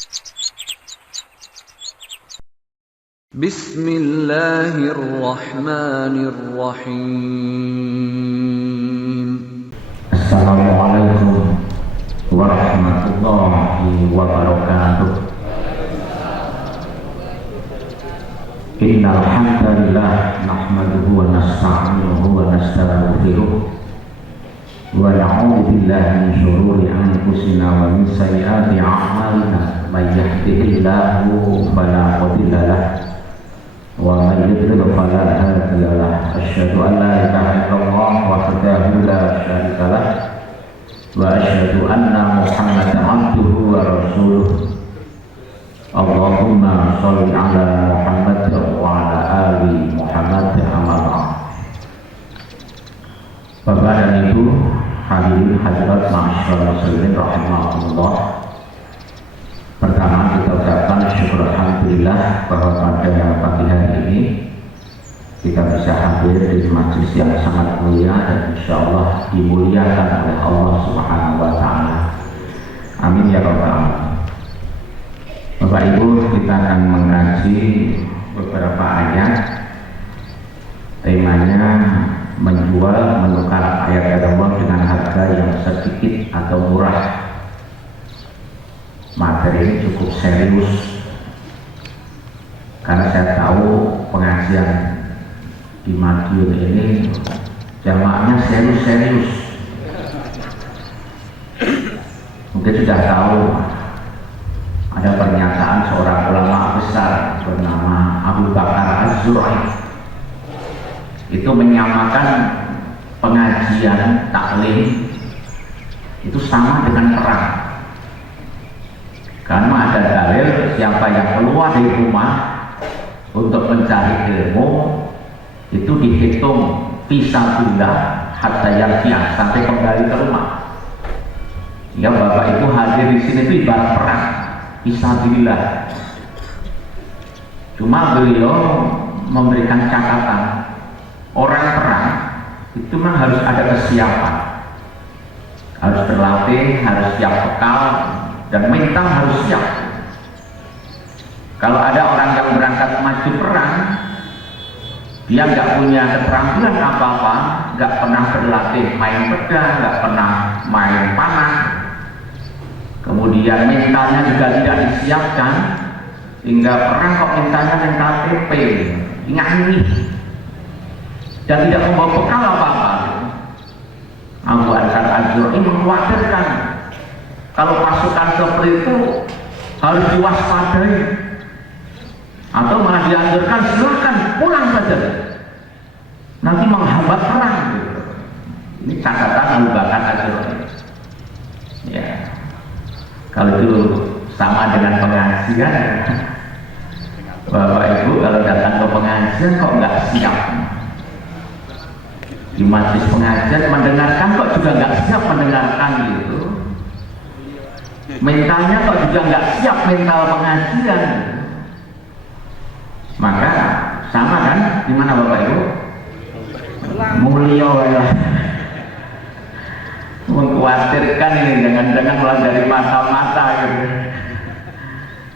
Bismillahirrahmanirrahim. Assalamualaikum warahmatullahi wabarakatuh. Innal hamdalillah nahmaduhu wa nasta'inuhu wa nastaghfiruh wa na'udzu billahi min shururi anfusina wa min sayyiati a'malina may yahdihillahu fala mudilla lahu wa man yudlil fala hadiya lahu. Asyhadu an la ilaha illallah wahdahu la syarika lahu wa asyhadu anna Muhammadan abduhu wa rasuluh. Allahumma sholli ala Muhammad wa ala ali Muhammad amma ba'd. Bapak dan Ibu hadirin hadirat ma'asyiral muslimin rahimakumullah. Pertama kita ucapkan syukur alhamdulillah bahwa pada pagi hari ini kita bisa hadir di majelis yang sangat mulia dan insyaallah dimuliakan oleh Allah Subhanahu wa taala. Amin ya rabbal alamin. Bapak Ibu, kita akan mengaji beberapa ayat. Temanya menjual menukar ayat Allah dengan harga yang sedikit atau murah. Materi ini cukup serius karena saya tahu pengajian di Madiun ini jamaahnya serius-serius. Mungkin sudah tahu ada pernyataan seorang ulama besar bernama Abu Bakar Az-Zura'i. Itu menyamakan pengajian taklim itu sama dengan perang. Karena ada dalil siapa yang keluar dari rumah untuk mencari ilmu itu dihitung fisabilillah hatta yarji'a, sampai kembali ke rumah. Ya Bapak Ibu hadir di sini itu ibarat perang fisabilillah. Cuma beliau memberikan catatan orang perang itu memang harus ada kesiapan, harus berlatih, harus siap bekal dan mental harus siap. Kalau ada orang yang berangkat maju perang, dia nggak punya keterampilan apa-apa, nggak pernah berlatih main pedang, nggak pernah main panah, kemudian mentalnya juga tidak disiapkan, hingga perang kok mentalnya mental TP, ingat ini, dan tidak membawa bekal apa-apa. Abu Bakar Az-Zura'i mengkhawatirkan kalau pasukan seperti itu harus diwaspadai, atau malah dianjurkan silakan pulang saja, nanti menghambat perang. Ini catatan Abu Bakar Az-Zura'i. Ya, kalau itu sama dengan pengajian, Bapak Ibu kalau datang ke pengajian kok nggak siap, di majelis pengajian mendengarkan kok juga nggak siap mendengarkan gitu, mentalnya kok juga nggak siap mental pengajian. Maka sama kan, gimana Bapak Ibu? Mulia ya, mengkhawatirkan ini jangan-jangan mulai dari mata-mata gitu.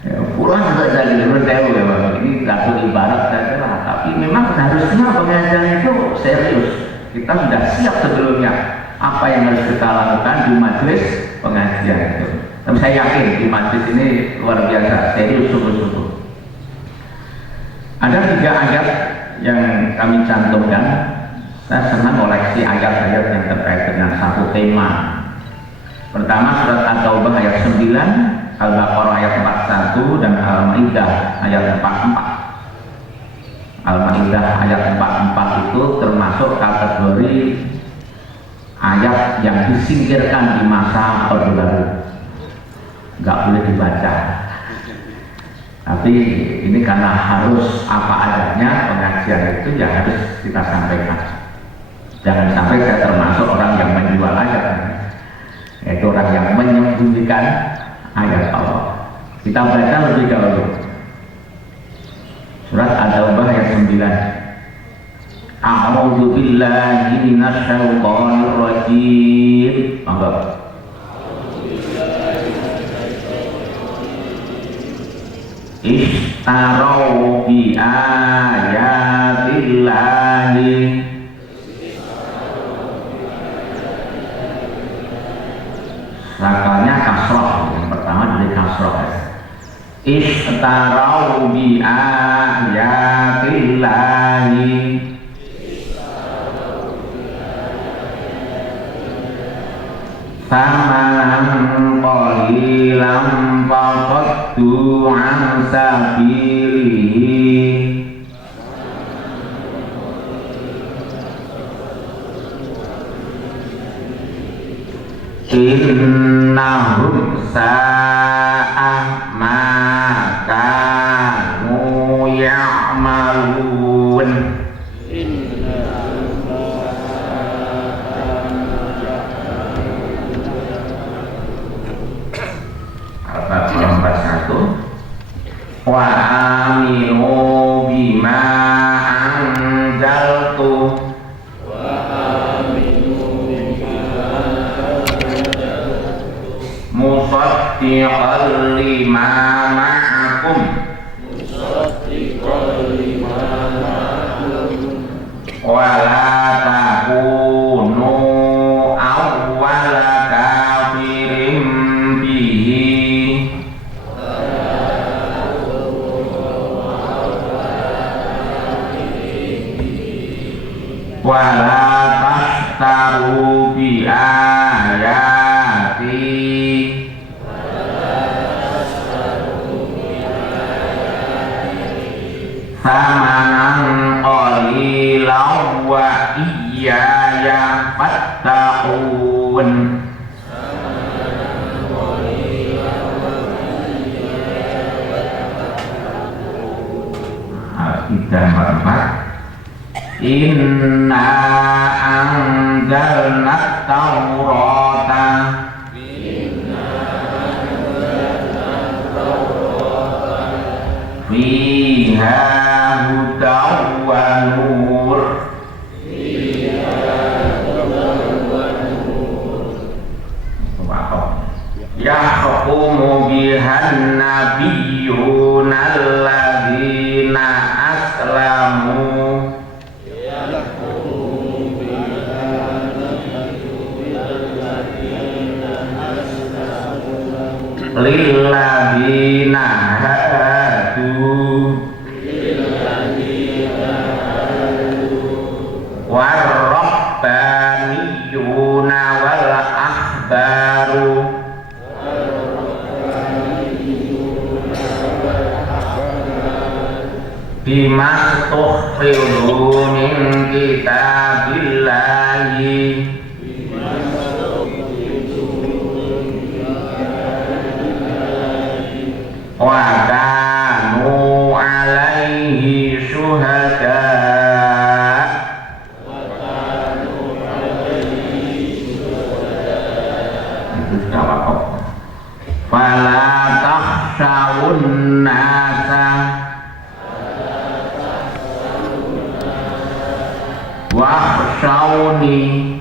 Ya, pulang saja gitu, tahu ya Bapak. Ini satu ibarat saja lah, tapi memang harusnya pengajian itu serius. Kita sudah siap sebelumnya apa yang harus kita lakukan di majelis pengajian itu. Tapi saya yakin di majelis ini luar biasa serius sungguh-sungguh. Ada 3 ayat yang kami cantumkan. Saya senang koleksi ayat-ayat yang terkait dengan satu tema. Pertama surat At-Taubah ayat 9, Al-Baqarah ayat 41, dan Al-Maidah ayat 44. Al-Maidah ayat 44 itu termasuk kategori ayat yang disingkirkan di masa Orde Baru, nggak boleh dibaca. Tapi ini karena harus apa adanya pengajian itu ya harus kita sampaikan. Jangan sampai saya termasuk orang yang menjual ayat, yaitu orang yang menyembunyikan ayat Allah. Kita baca lebih dahulu surat At-Taubah ayat 9. A'udzu billahi minasyaitonir rajim. Monggo. Istarau bi ayatillahi. Sakalnya kasroh, yang pertama dari kasroh ya. Istarau bi ayatillahi. Samanan qalilan faqaddu an sabilihi. Innahum sa'ah ma kanu ya'malun. Al-Baqarah 41. Wa aminu bima anzaltu. Musaddiqan lima ma'akum. Wa la takunu awwala kafirin bihi. Wa la tashtaru bi ayati. Samanan qalilan wa iyaya fattaqun. Al-Idah Muhammad. Inna anzalna at-taurata fiha hudaw wa nur. Yahkumu bihan nabiyyuna alladzina aslamu lilladzina hadu warrabbaniyuna wal ahbaru bima tukhridu min kitabillahi wa kanu alaihi syuhada. Itu sudah wakaf. Fala takhshawun nasa wakhshawni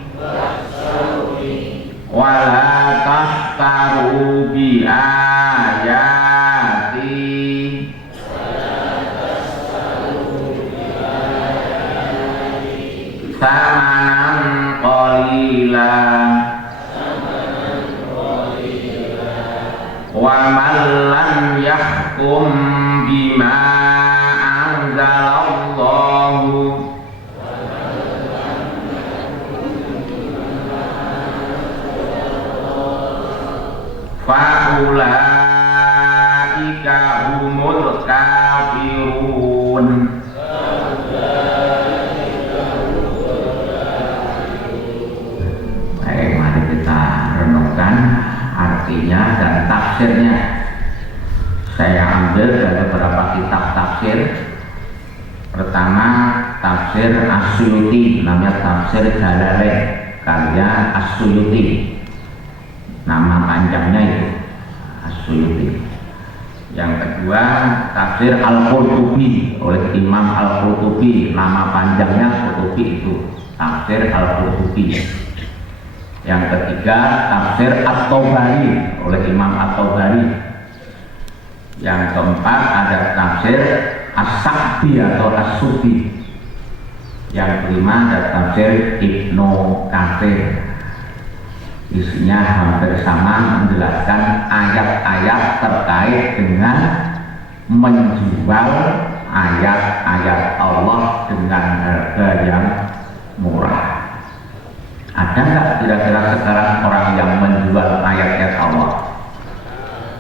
wala tashtaru bi ayati samanan qalilan wa man lam yahkum bima anzalallahu fa'ulaika humul kafirun. Baik, mari kita renungkan artinya dan tafsirnya. Saya ambil dari beberapa kitab tafsir. Pertama, tafsir As-Suyuti, namanya tafsir Jalalain, karya As-Suyuti. Nama panjangnya itu As-Suyuti. Yang kedua, tafsir Al-Qurtubi oleh Imam Al-Qurtubi, nama panjangnya Qurtubi itu tafsir Al-Qurtubi. Yang ketiga, tafsir At-Tabari oleh Imam At-Tabari. Yang keempat ada tafsir As-Sa'di atau As-Sudi. Yang kelima ada tafsir Ibnu Katsir. Isinya hampir sama, menjelaskan ayat-ayat terkait dengan menjual ayat-ayat Allah dengan harga yang murah. Ada nggak kira-kira sekarang orang yang menjual ayat-ayat Allah?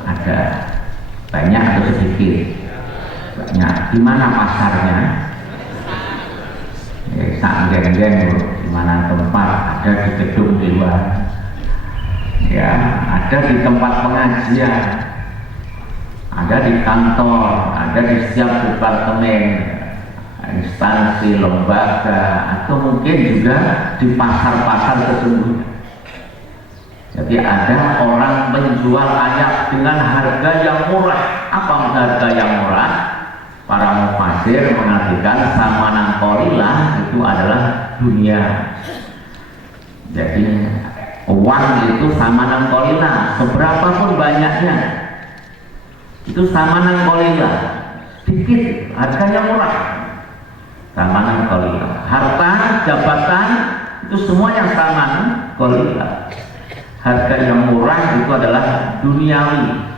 Ada. Banyak atau sedikit? Banyak. Di mana pasarnya? Geng-geng, di mana tempat? Ada di gedung dewan, ya, ada di tempat pengajian, ada di kantor, ada di setiap departemen, instansi, lembaga, atau mungkin juga di pasar-pasar sesungguhnya. Jadi ada orang menjual ayat dengan harga yang murah. Apa harga yang murah? Para mufassir mengartikan samanan qalilah itu adalah dunia. Jadi uang itu samanan qalilah, seberapa pun banyaknya itu samanan qalilah, sedikit, harganya murah. Samanan qalilah. Harta, jabatan itu semuanya samanan qalilah. Harga yang murah itu adalah duniawi.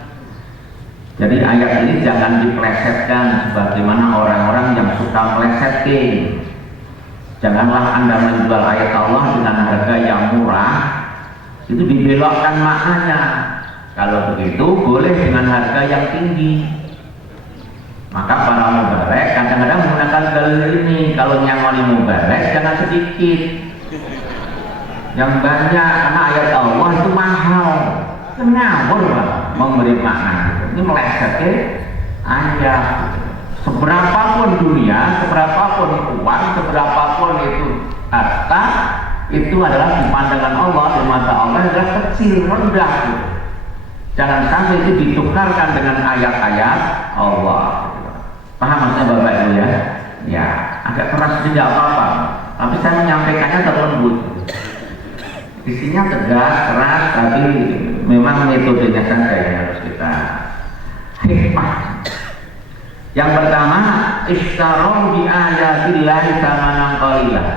Jadi ayat ini jangan dipelesetkan sebagaimana orang-orang yang suka melesetkan. Janganlah Anda menjual ayat Allah dengan harga yang murah, itu dibelokkan maknanya. Kalau begitu boleh dengan harga yang tinggi. Maka para mubalek kadang-kadang menggunakan dalil ini. Kalau nyangoni mubalek jangan sedikit, yang banyak, karena ayat Allah itu mahal. Ngawur memberi makna. Ini meleset ya ayat. Seberapapun dunia, seberapapun uang, seberapapun itu harta, itu adalah di pandangan Allah, di mata Allah adalah kecil, rendah. Jangan sampai itu ditukarkan dengan ayat-ayat Allah. Paham maksudnya Bapak Ibu ya? Ya, agak keras tidak apa-apa, tapi saya menyampaikannya terlembut. Isinya tegas, keras, tapi memang metodenya saja yang harus kita hikmah. Yang pertama, ishtaraw bi ayatillahi tsamanan qalilah.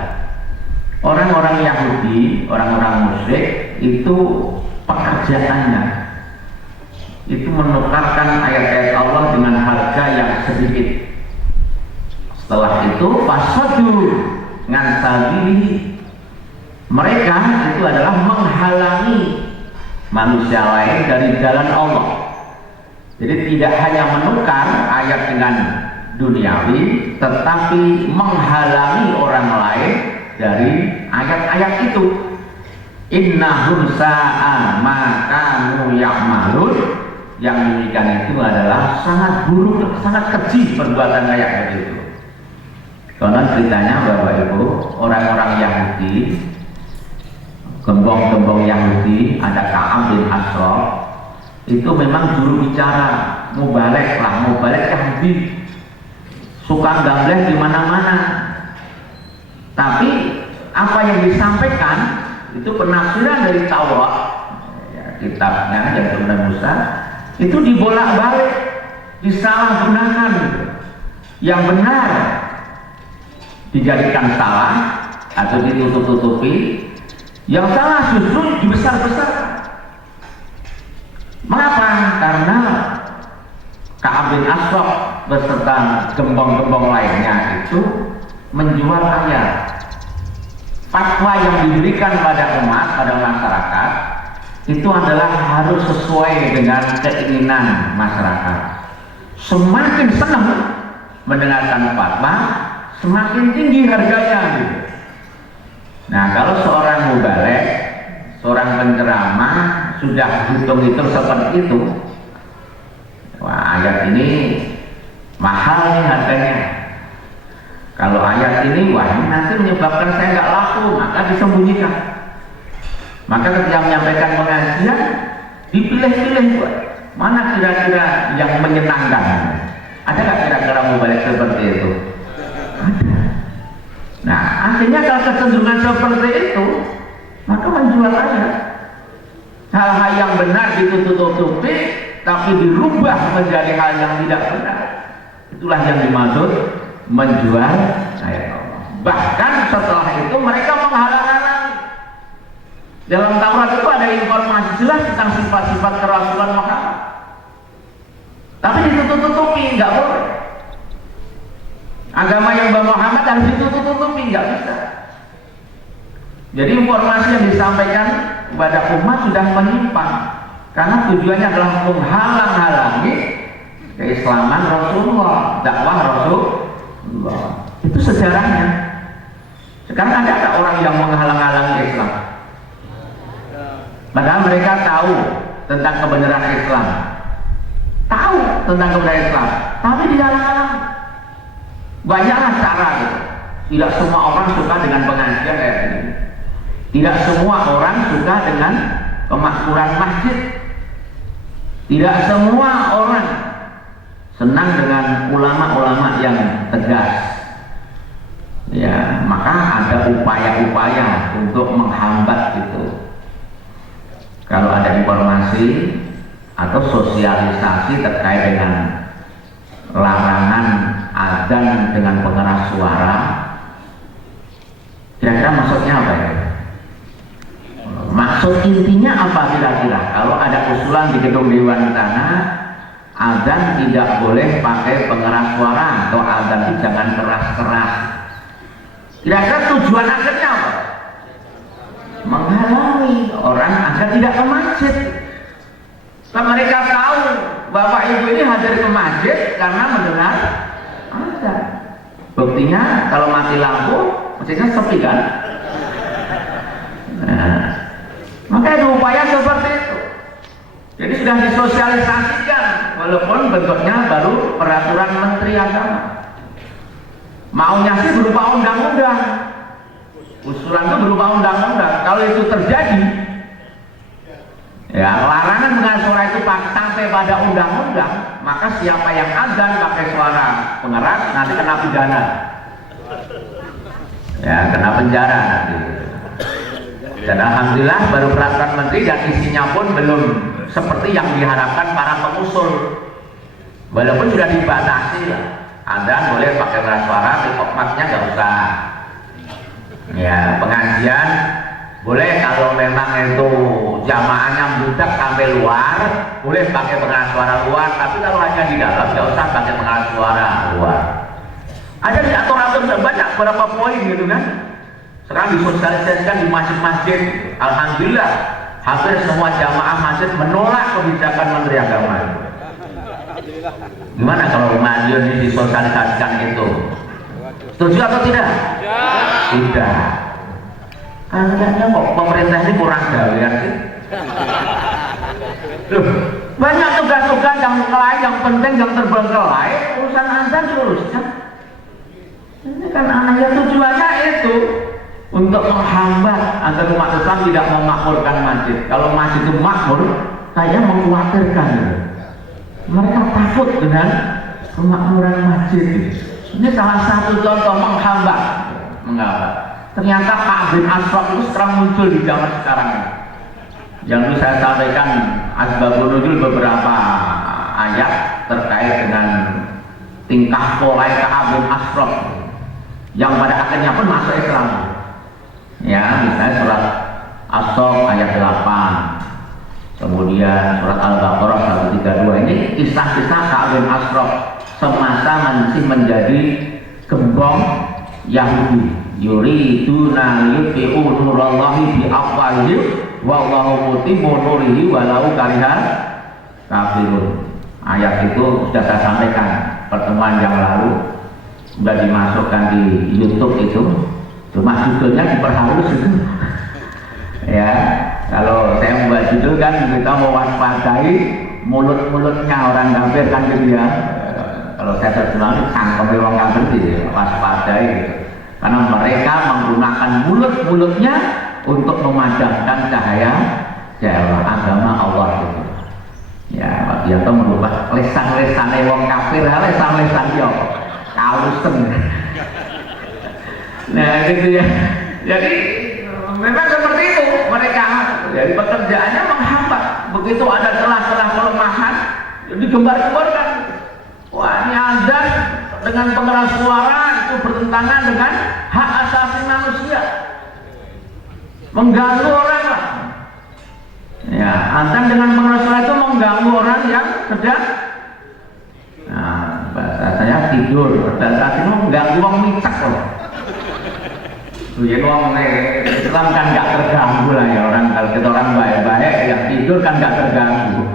Orang-orang Yahudi, orang-orang musyrik itu pekerjaannya itu menukarkan ayat-ayat Allah dengan harga yang sedikit. Setelah itu fasadu ngansabili, mereka itu adalah menghalangi manusia lain dari jalan Allah. Jadi tidak hanya menukar ayat dengan duniawi, tetapi menghalangi orang lain dari ayat-ayat itu. Innahum sa'a ma kanu ya'malun. Yang demikian itu adalah sangat buruk, sangat keji perbuatan kayak begitu. Karena ceritanya Bapak Ibu, orang-orang Yahudi, gembong-gembong Yahudi, ada Ka'ab bin Ashraf, itu memang juru bicara, mubalek Yahudi, suka gambleh di mana-mana. Tapi apa yang disampaikan itu penafsiran dari Taurat, ya, kitabnya yang Tuhan Musa, itu dibolak-balik, disalahgunakan. Yang benar dijadikan salah atau ditutup-tutupi, yang salah justru dibesar-besarkan. Mengapa? Karena Ka'ab bin Ashraf beserta gembong-gembong lainnya itu menjual ayat. Fatwa yang diberikan pada umat, pada masyarakat, itu adalah harus sesuai dengan keinginan masyarakat. Semakin senang mendengarkan fatwa, semakin tinggi harganya gitu. Nah, kalau seorang mubalek, seorang penceramah sudah hitung-hitung seperti itu, wah, ayat ini mahal nih harganya. Kalau ayat ini, wah, ini nanti menyebabkan saya nggak laku, maka disembunyikan. Maka ketika menyampaikan pengajian, dipilih-pilih, mana kira-kira yang menyenangkan. Ada nggak kira-kira mubalek seperti itu? Ada. Nah, akhirnya kalau kecenderungan seperti itu, maka menjual ayat. Hal-hal yang benar ditutup-tutupi, tapi dirubah menjadi hal yang tidak benar, itulah yang dimaksud menjual ayat Allah. Bahkan setelah itu mereka menghalang-halangi. Dalam Taurat itu ada informasi jelas tentang sifat-sifat kerasulan Muhammad, tapi ditutup-tutupi, nggak boleh. Agama yang Muhammad harus ditutup-tutupi, nggak bisa. Jadi informasi yang disampaikan kepada umat sudah menyimpang, karena tujuannya adalah menghalang-halangi keislaman Rasulullah, dakwah Rasulullah. Itu sejarahnya. Sekarang ada nggak orang yang menghalang-halangi Islam? Padahal mereka tahu tentang kebenaran Islam, tahu tentang kebenaran Islam, tapi dihalang-halangi. Banyaklah cara gitu. Tidak semua orang suka dengan pengajian kayak ini. Tidak semua orang suka dengan kemakmuran masjid. Tidak semua orang senang dengan ulama-ulama yang tegas. Ya, maka ada upaya-upaya untuk menghambat itu. Kalau ada informasi atau sosialisasi terkait dengan larangan adzan dengan pengeras suara, kira-kira maksudnya apa ya? Maksud intinya apa kira-kira? Kalau ada usulan di gedung dewan sana, adzan tidak boleh pakai pengeras suara atau adzan itu jangan keras-keras. Kira-kira tujuan akhirnya apa? Menghalangi orang agar tidak ke masjid. Nah, mereka tahu bapak ibu ini hadir ke masjid karena mendengar adzan. Buktinya kalau mati lampu, masjidnya sepi kan? Nah, maka ada upaya seperti itu. Jadi sudah disosialisasikan, walaupun bentuknya baru peraturan Menteri Agama. Maunya sih berupa undang-undang. Usulan itu berupa undang-undang. Kalau itu terjadi, ya larangan pengeras suara itu sampai pada undang-undang, maka siapa yang adzan pakai suara pengeras nanti kena pidana. Ya, kena penjara nanti. Dan alhamdulillah baru peraturan menteri dan isinya pun belum seperti yang diharapkan para pengusul. Walaupun sudah dibatasi lah, adzan boleh pakai pengeras suara, tikokmatnya nggak usah. Ya, pengajian boleh kalau memang itu jamaahnya budak sampai luar, boleh pakai pengeras suara luar. Tapi kalau hanya di dalam, nggak usah pakai pengeras suara luar. Ada diatur-atur banyak beberapa poin gitu kan. Sekarang disosialisasikan di masjid-masjid. Alhamdulillah, hampir semua jamaah masjid menolak kebijakan Menteri Agama. Gimana kalau Madiun ini disosialisasikan itu? Setuju atau tidak? Tidak. Kayaknya kok pemerintah ini kurang gawean sih. Loh, banyak tugas-tugas yang lain, yang penting, yang terbengkelai, urusan adzan diuruskan. Ini kan anaknya tujuannya itu untuk menghambat agar umat Islam tidak memakmurkan masjid. Kalau masjid itu makmur, kayaknya mengkhawatirkan. Mereka takut dengan kemakmuran masjid. Ini salah satu contoh menghambat. Ternyata Ka'ab bin Ashraf itu sekarang muncul di zaman sekarang ini. Yang dulu saya sampaikan asbabun nuzul beberapa ayat terkait dengan tingkah pola Ka'ab bin Ashraf yang pada akhirnya pun masuk Islam. Ya, misalnya surat As-Saff ayat 8, kemudian surat Al-Baqarah 132. Ini kisah-kisah Ka'ab bin Ashraf semasa masih menjadi gembong Yahudi. Yuriduna yutfi'u nurallahi bi afwahihim wallahu mutimmu nurihi walau karihal kafirun. Ayat itu sudah saya sampaikan pertemuan yang lalu, sudah dimasukkan di YouTube itu. Cuma judulnya diperhalus itu. Ya, kalau saya membuat judul kan kita mewaspadai mulut-mulutnya orang kafir kan gitu ya. Kalau saya terjemahkan cangkem orang kafir gitu, waspadai gitu. Karena mereka menggunakan mulut-mulutnya untuk memadamkan cahaya agama Allah itu. Ya, Pak Bianto merubah lesan-lesane wong kafir, lesan-lesan yo kalusen. Nah, gitu ya. Jadi memang seperti itu mereka. Jadi pekerjaannya menghambat. Begitu ada celah-celah kelemahan, digembar-gemborkan. Wah, ini azan dengan pengeras suara itu bertentangan dengan hak asasi manusia, mengganggu orang lah. Ya, azan dengan pengeras suara itu mengganggu orang yang sedang, nah, bahasa saya tidur, pada saat itu mengganggu orang micak loh. Ya, orang Islam kan nggak terganggu lah ya, orang kalau kita orang baik-baik yang tidur kan nggak terganggu.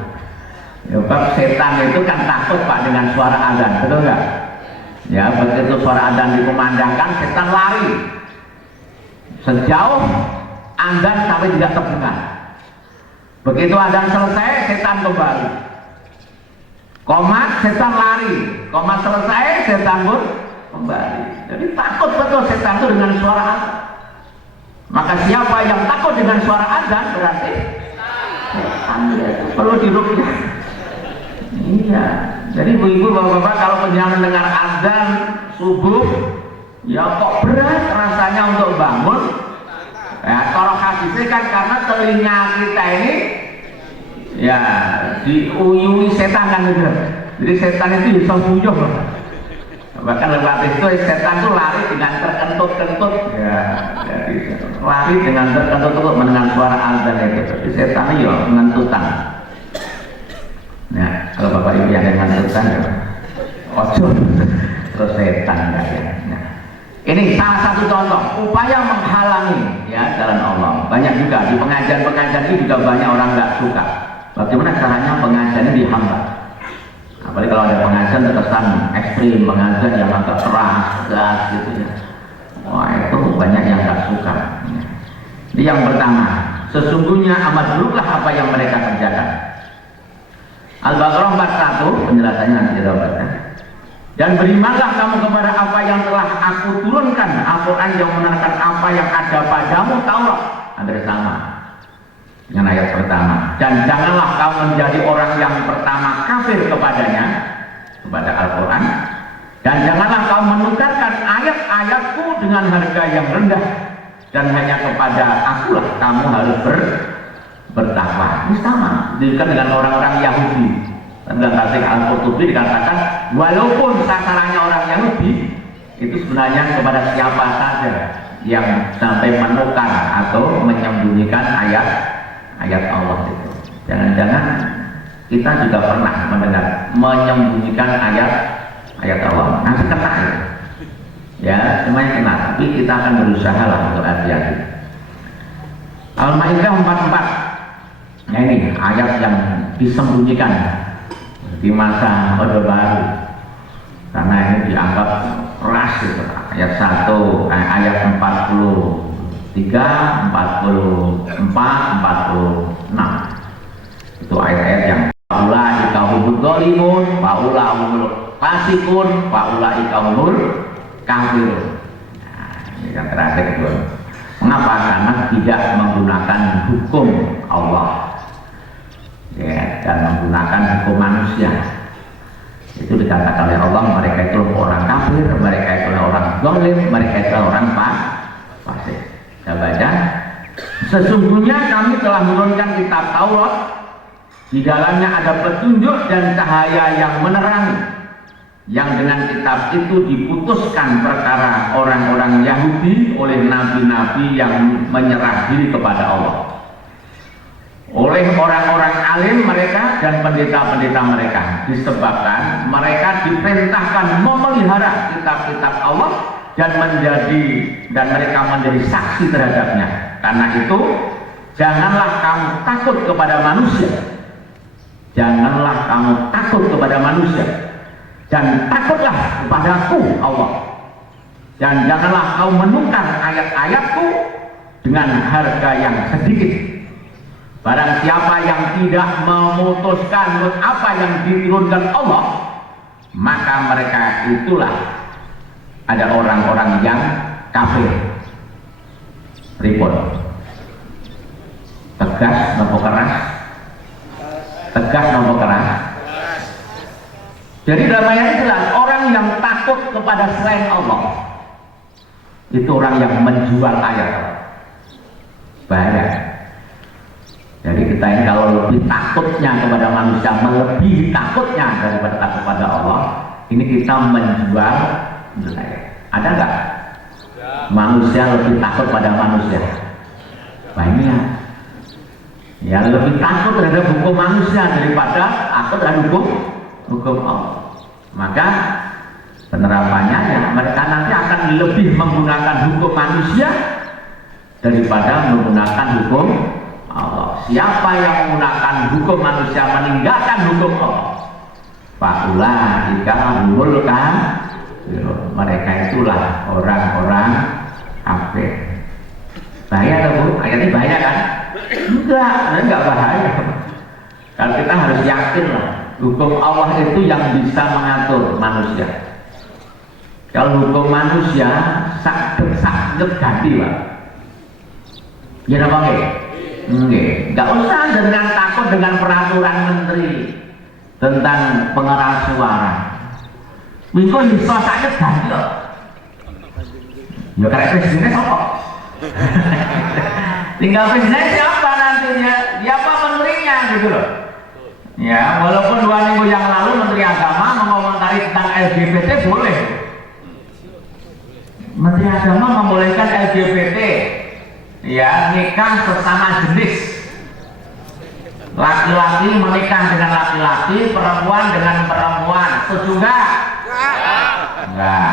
Ya, setan itu kan takut Pak dengan suara azan, betul nggak? Ya, begitu suara azan dikumandangkan, setan lari sejauh azan sampai tidak terdengar. Begitu azan selesai, setan kembali. Komat, setan lari. Komat selesai, setan pun kembali. Jadi takut betul setan itu dengan suara azan. Maka siapa yang takut dengan suara azan berarti setan, ya, perlu diruqyah. Iya, jadi ibu-ibu, bapak-bapak, kalau penjenengan mendengar azan subuh, ya kok berat rasanya untuk bangun. Ya, kalau hadisnya kan karena telinga kita ini ya diuyui setan kan gitu. Jadi setan itu bisa buyuh. Bahkan lewat itu setan itu lari dengan terkentut-kentut. Ya, jadi lari dengan terkentut-kentut mendengar suara azan itu. Jadi setan itu ya mengentutan. Nah, kalau bapak ibu yang ngantutan ya ojo terus setan ya. Nah, ini salah satu contoh upaya menghalangi ya jalan Allah. Banyak juga di pengajian-pengajian ini juga banyak orang nggak suka. Bagaimana caranya pengajian ini dihambat? Apalagi kalau ada pengajian terkesan ekstrim, pengajian yang agak keras, gas gitu ya. Wah, itu banyak yang nggak suka. Jadi yang pertama, sesungguhnya amat buruklah apa yang mereka kerjakan. Al-Baqarah 41 penjelasannya nanti kita baca. Dan berimanlah kamu kepada apa yang telah aku turunkan, Al-Quran yang menerangkan apa yang ada padamu, Taurat. Hampir sama dengan ayat pertama. Dan janganlah kamu menjadi orang yang pertama kafir kepadanya, kepada Al-Quran. Dan janganlah kamu menukarkan ayat-ayatku dengan harga yang rendah. Dan hanya kepada akulah kamu harus bertakwa. Ini sama dikatakan dengan orang-orang Yahudi. Dalam tafsir Al-Qurtubi dikatakan walaupun sasarannya orang Yahudi itu sebenarnya kepada siapa saja yang sampai menukar atau menyembunyikan ayat Allah itu. Jangan-jangan kita juga pernah mendengar menyembunyikan ayat Allah. Nanti kena ya, semuanya kena. Tapi kita akan berusaha lah untuk hati-hati. Al-Maidah 44. Nah, ini ayat yang disembunyikan di masa Orde Baru karena ini dianggap keras gitu. Ayat 1, ayat 43, 44, 46 itu ayat-ayat yang faulai kahumul dzalimun, faulahumul fasikun, faulai kahumul kafirun. Nah, ini yang terakhir itu. Mengapa? Karena tidak menggunakan hukum Allah ya, dan menggunakan hukum manusia. Itu dikatakan oleh Allah, mereka itu orang kafir, mereka itu orang zalim, mereka itu orang fasik. Kita baca, sesungguhnya kami telah menurunkan kitab Taurat, di dalamnya ada petunjuk dan cahaya yang menerangi, yang dengan kitab itu diputuskan perkara orang-orang Yahudi oleh nabi-nabi yang menyerah diri kepada Allah, oleh orang-orang alim mereka dan pendeta-pendeta mereka, disebabkan mereka diperintahkan memelihara kitab-kitab Allah dan mereka menjadi saksi terhadapnya. Karena itu janganlah kamu takut kepada manusia, janganlah kamu takut kepada manusia, dan takutlah kepadaku Allah, dan janganlah kau menukar ayat-ayatku dengan harga yang sedikit. Barang siapa yang tidak memutuskan apa yang diturunkan Allah, maka mereka itulah ada orang-orang yang kafir. Report tegas nopo keras, tegas nopo keras. Jadi dalam ayat ini jelas orang yang takut kepada selain Allah itu orang yang menjual ayat. Bahaya. Jadi kita ini kalau lebih takutnya kepada manusia, melebihi takutnya daripada takut kepada Allah, ini kita menjual nilai. Ada nggak manusia lebih takut pada manusia? Banyak. Ya lebih takut terhadap hukum manusia daripada takut terhadap hukum Allah. Maka penerapannya ya mereka nanti akan lebih menggunakan hukum manusia daripada menggunakan hukum Allah. Siapa yang menggunakan hukum manusia meninggalkan hukum Allah, fakulah jika humulkan, mereka itulah orang-orang kafir. Bahaya atau bu? Ayatnya bahaya kan? Enggak bahaya. Kalau kita harus yakin lah, hukum Allah itu yang bisa mengatur manusia. Kalau hukum manusia sakit ganti pak. Ya apa enggak? Enggak usah dengan takut dengan peraturan menteri tentang pengeras suara. Minggu bisa sakit ganti loh. Ya karena presidennya siapa? Tinggal presiden siapa nantinya? Siapa menterinya gitu loh. Ya walaupun 2 minggu yang lalu Menteri Agama mengomentari tentang LGBT boleh. Menteri Agama membolehkan LGBT, ya nikah sesama jenis, laki-laki menikah dengan laki-laki, perempuan dengan perempuan. Setuju nggak? Enggak.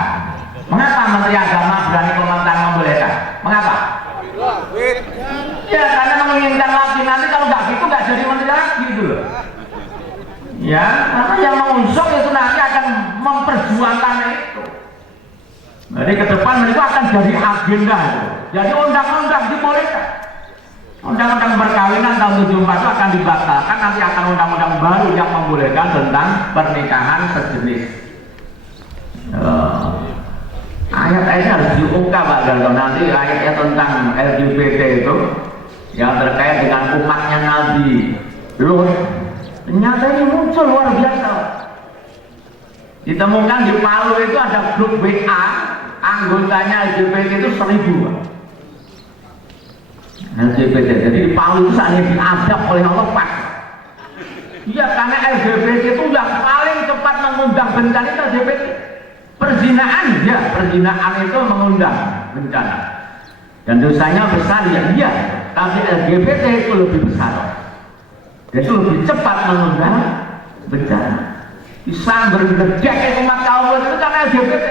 Mengapa Menteri Agama berani komentar membolehkan? Mengapa? Ya karena menginginkan laki, nanti kalau nggak gitu nggak jadi menteri lagi gitu loh. Ya karena yang mengusung itu nanti akan memperjuangkan itu. Jadi ke depan mereka akan jadi agenda itu. Jadi undang-undang dibolehkan. Undang-undang perkawinan tahun 74 itu akan dibatalkan, nanti akan undang-undang baru yang membolehkan tentang pernikahan sejenis. Ayat-ayatnya harus diungkap Pak Darto. Nanti ayatnya tentang LGBT itu yang terkait dengan umatnya Nabi Lut, ternyata ini muncul luar biasa. Ditemukan di Palu itu ada grup WA, anggotanya LGBT itu 1000 LGBT. Jadi di Palu itu saat ini diadab oleh Allah Pak. Iya karena LGBT itu yang paling cepat mengundang bencana itu LGBT. Perzinaan, ya perzinaan itu mengundang bencana dan dosanya besar ya iya, tapi LGBT itu lebih besar, itu lebih cepat mengundang bencana. Bisa bergedek umat kaum itu karena LGBT.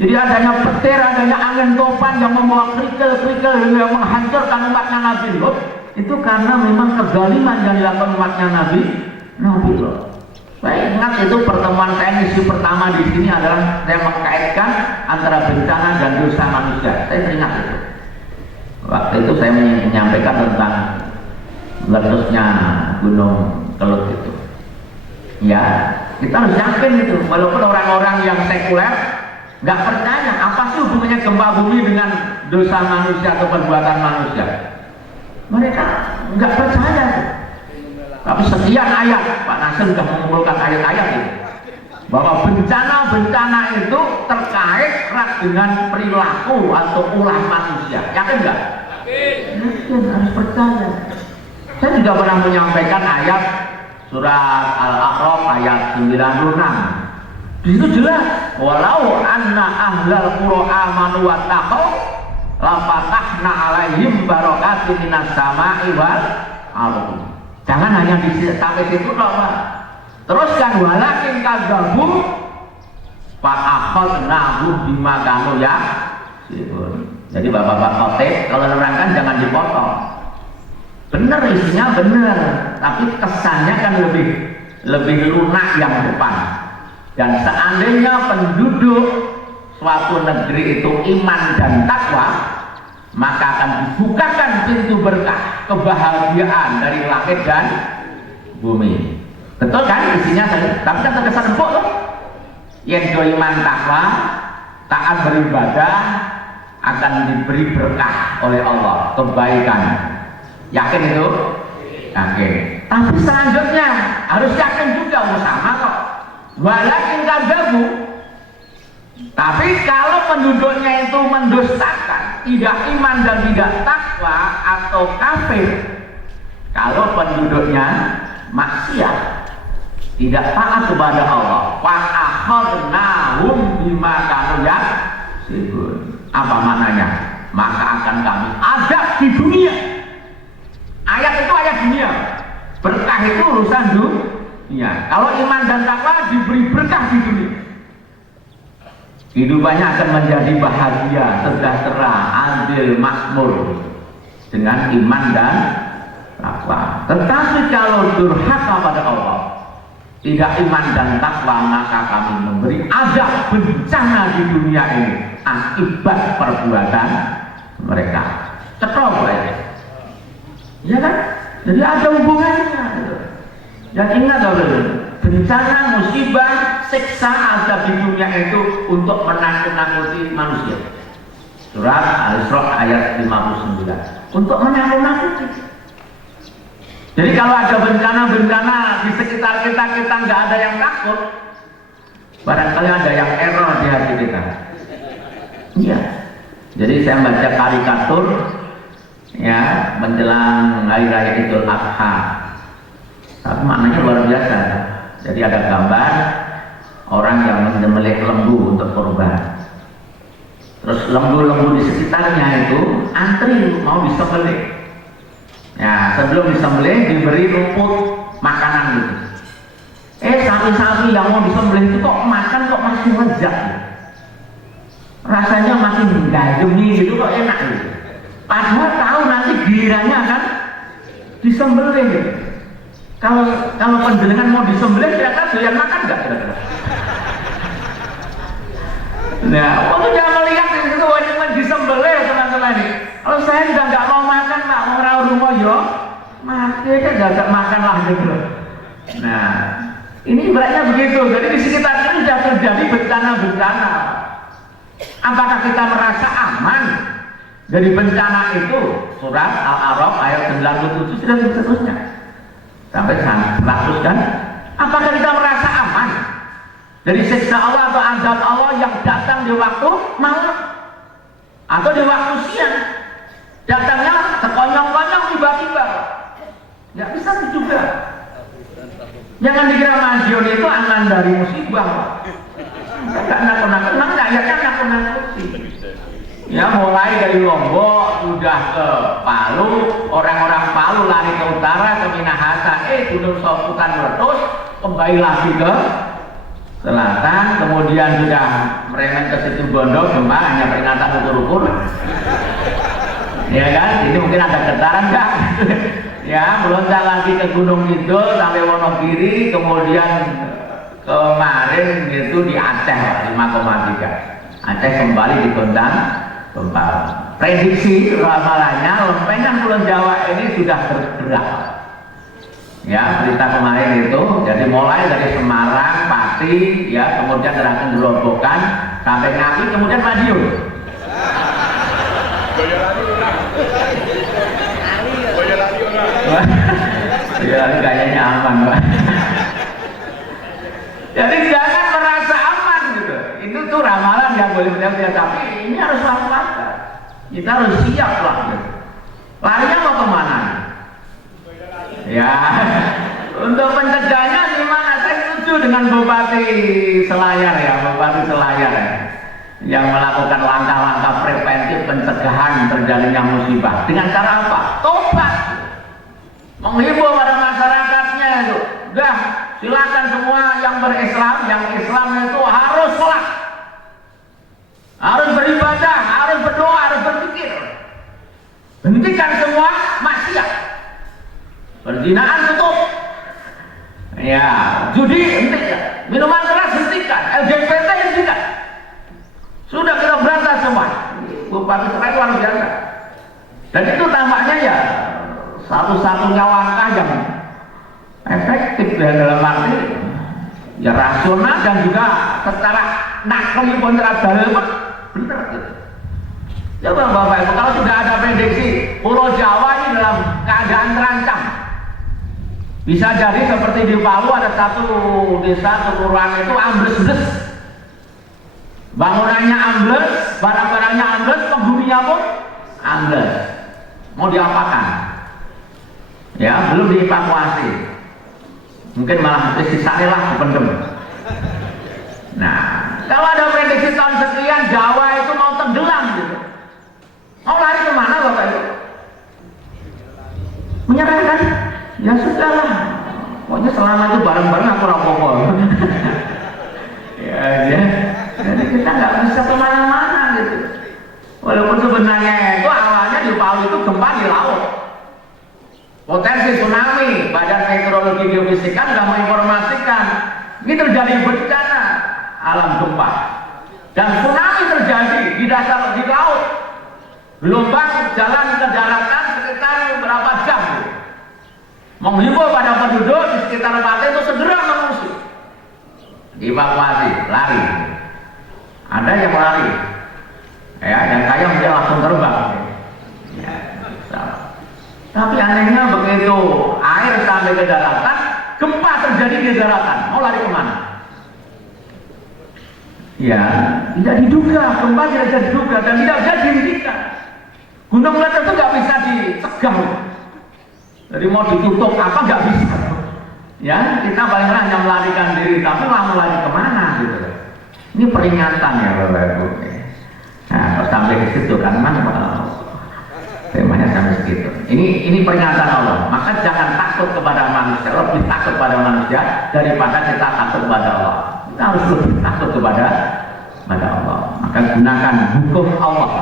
Jadi adanya petir, adanya angin topan yang membawa kerikil-kerikil yang menghancurkan umatnya Nabi Lut, itu karena memang kezaliman yang dilakukan umatnya Nabi Lut. Saya ingat itu pertemuan saya, misi pertama di sini adalah saya mengkaitkan antara bencana dan dosa manusia. Saya ingat itu. Waktu itu saya menyampaikan tentang letusnya Gunung Kelut itu. Ya, kita harus yakin itu. Walaupun orang-orang yang sekuler nggak percaya apa sih hubungannya gempa bumi dengan dosa manusia atau perbuatan manusia. Mereka nggak percaya itu. Tapi sekian ayat, Pak Nasir sudah mengumpulkan ayat-ayat ini bahwa bencana-bencana itu terkait erat dengan perilaku atau ulah manusia. Yakin nggak? Yakin, harus percaya. Saya juga pernah menyampaikan ayat surat Al-A'raf ayat 96. Di situ jelas, walau anna ahlal qura amanu wattaqau la fatahna alaihim barakatin minas sama'i wal ardh. Jangan hanya sampai situ loh Pak. Teruskan walakin kadzabu fa akhadnahu bima kanu ya. Jadi Bapak-bapak khotib kalau nerangkan jangan dipotong. Benar isinya benar, tapi kesannya kan lebih lunak yang depan. Dan seandainya penduduk suatu negeri itu iman dan takwa, maka akan dibukakan pintu berkah kebahagiaan dari langit dan bumi. Betul kan isinya tadi? Tapi kan terkesan empuk loh. Yang iman takwa, taat beribadah akan diberi berkah oleh Allah, kebaikan. Yakin itu? Yakin. Tapi selanjutnya harus yakin juga sama kok. Walakin kadzabu. Tapi kalau penduduknya itu mendustakan, tidak iman dan tidak takwa atau kafir kalau penduduknya maksiat, tidak taat kepada Allah. Wa akhadnahum bima kanu yaksibun. Apa maknanya? Maka akan kami azab di dunia. Ayat itu ayat dunia. Berkah itu urusan dunia. Kalau iman dan takwa diberi berkah di dunia, hidupannya akan menjadi bahagia, sejahtera, adil, makmur dengan iman dan takwa. Tetapi kalau durhaka pada Allah, tidak iman dan takwa, maka kami memberi azab bencana di dunia ini akibat perbuatan mereka. Cekrok aja, ya kan? Jadi ada hubungannya. Dan ingat bencana, musibah, siksa, azab di dunia itu untuk menakut-nakuti manusia. Surat Al-Isra ayat 59. Untuk menakut-nakuti. Jadi kalau ada bencana-bencana di sekitar kita nggak ada yang takut, barangkali ada yang error di hati kita. Iya. Jadi saya baca karikatur ya menjelang hari raya Idul Adha. Tapi maknanya luar biasa. Jadi ada gambar orang yang menyembelih lembu untuk kurban. Terus lembu-lembu di sekitarnya itu antri mau disembelih. Ya, sebelum disembelih diberi rumput makanan gitu. Sapi-sapi yang mau disembelih itu kok makan kok masih lezat gitu. Rasanya masih menggayungi gitu, kok enak gitu. Padahal tahu nanti gilirannya akan disembelih gitu. Kalau penjenengan mau disembelih, kira-kira doyan makan nggak kira-kira? Nah, waktu dia melihat itu wajib disembelih teman-teman ini. Kalau saya juga nggak mau makan, Pak, mau rawuh rumah yo, mati kan nggak makan lah gitu. Nah, ini beratnya begitu. Jadi di sekitar itu sudah terjadi bencana-bencana. Apakah kita merasa aman dari bencana itu? Surat Al-A'raf ayat 97 dan seterusnya. Sampai 100 kan? Apakah kita merasa aman dari siksa Allah atau azab Allah yang datang di waktu malam atau di waktu siang? Datangnya sekonyong-konyong tiba-tiba, nggak bisa juga. Jangan dikira Madiun itu aman dari musibah. Nggak nakut-nakut, nggak ya kan nakut-nakuti. Ya mulai dari Lombok sudah ke Palu, orang-orang Palu lari ke utara ke Minahasa, Gunung Soputan meletus, kembali lagi ke selatan, kemudian sudah merembet ke situ Bondo, cuma hanya peringatan ukur-ukur. Ya kan, ini mungkin ada getaran enggak? Ya, meloncat lagi ke Gunung Kidul sampai Wonogiri, kemudian kemarin itu di Aceh 5,3. Aceh kembali digoncang gempa. Prediksi ramalannya lempengan Pulau Jawa ini sudah bergerak. Ya, berita kemarin itu, jadi mulai dari Semarang, Pati, ya, kemudian terakhir Gerobokan sampai Ngawi, kemudian Madiun. Ya, kayaknya aman, Pak. Jadi jangan merasa aman gitu. Itu tuh ramalan yang boleh menjadi, tapi ini harus waspada. Kita harus siap lah. Gitu. Larinya mau kemana? Ya, untuk mencegahnya gimana? Saya setuju dengan Bupati Selayar ya, Bupati Selayar ya, yang melakukan langkah-langkah preventif pencegahan terjadinya musibah. Dengan cara apa? Tobat. Menghibur pada masyarakatnya itu. Udah, silakan semua yang berislam, yang Islam itu harus sholat, harus beribadah, harus berdoa, harus berpikir. Hentikan semua maksiat. Perzinahan tutup. Ya, judi hentikan, minuman keras hentikan, LGBT hentikan. Sudah kita berantas semua. Bupati Selayar luar biasa. Dan itu tampaknya ya satu-satunya langkah yang efektif ya, dalam arti ya rasional dan juga secara nakli pun dalil benar gitu. Coba Bapak Ibu, kalau sudah ada prediksi Pulau Jawa ini dalam keadaan terancam, bisa jadi seperti di Palu ada satu desa kelurahan itu ambles-ambles, bangunannya ambles, barang-barangnya ambles, penghuninya pun ambles, mau diapakan? Ya, belum dievakuasi, mungkin malah sisanya lah dipendem. Nah, kalau ada prediksi tahun sekian Jawa itu mau tenggelam gitu, mau lari kemana Bapak Ibu? Menyerah kan? Ya sudahlah, pokoknya selama itu bareng-bareng aku rapopo. Ya, jadi kita nggak bisa kemana-mana gitu. Walaupun sebenarnya itu awalnya di Palu itu gempa di laut, potensi tsunami. Badan Meteorologi Geofisika sudah menginformasikan ini terjadi bencana alam gempa dan tsunami terjadi di dasar di laut. Gelombang jalan ke daratan sekitar berapa jam? Menghimbau pada penduduk di sekitar pantai itu segera mengungsi, dievakuasi, lari. Ada yang lari, ya, yang kaya mungkin langsung terbang. Ya, tapi anehnya begitu air sampai ke daratan, gempa terjadi di daratan. Mau lari kemana? Ya, tidak diduga, gempa tidak bisa diduga dan tidak bisa dihentikan. Gunung Meletus itu nggak bisa dicegah. Jadi mau ditutup apa nggak bisa. Ya, kita paling hanya melarikan diri, tapi mau lari kemana gitu. Ini peringatan ya Bapak Ibu. Nah, kalau sampai ke situ kan temanya sampai segitu. Ini peringatan Allah. Maka jangan takut kepada manusia, lebih takut pada manusia daripada kita takut kepada Allah. Kita harus lebih takut kepada Allah. Maka gunakan hukum Allah.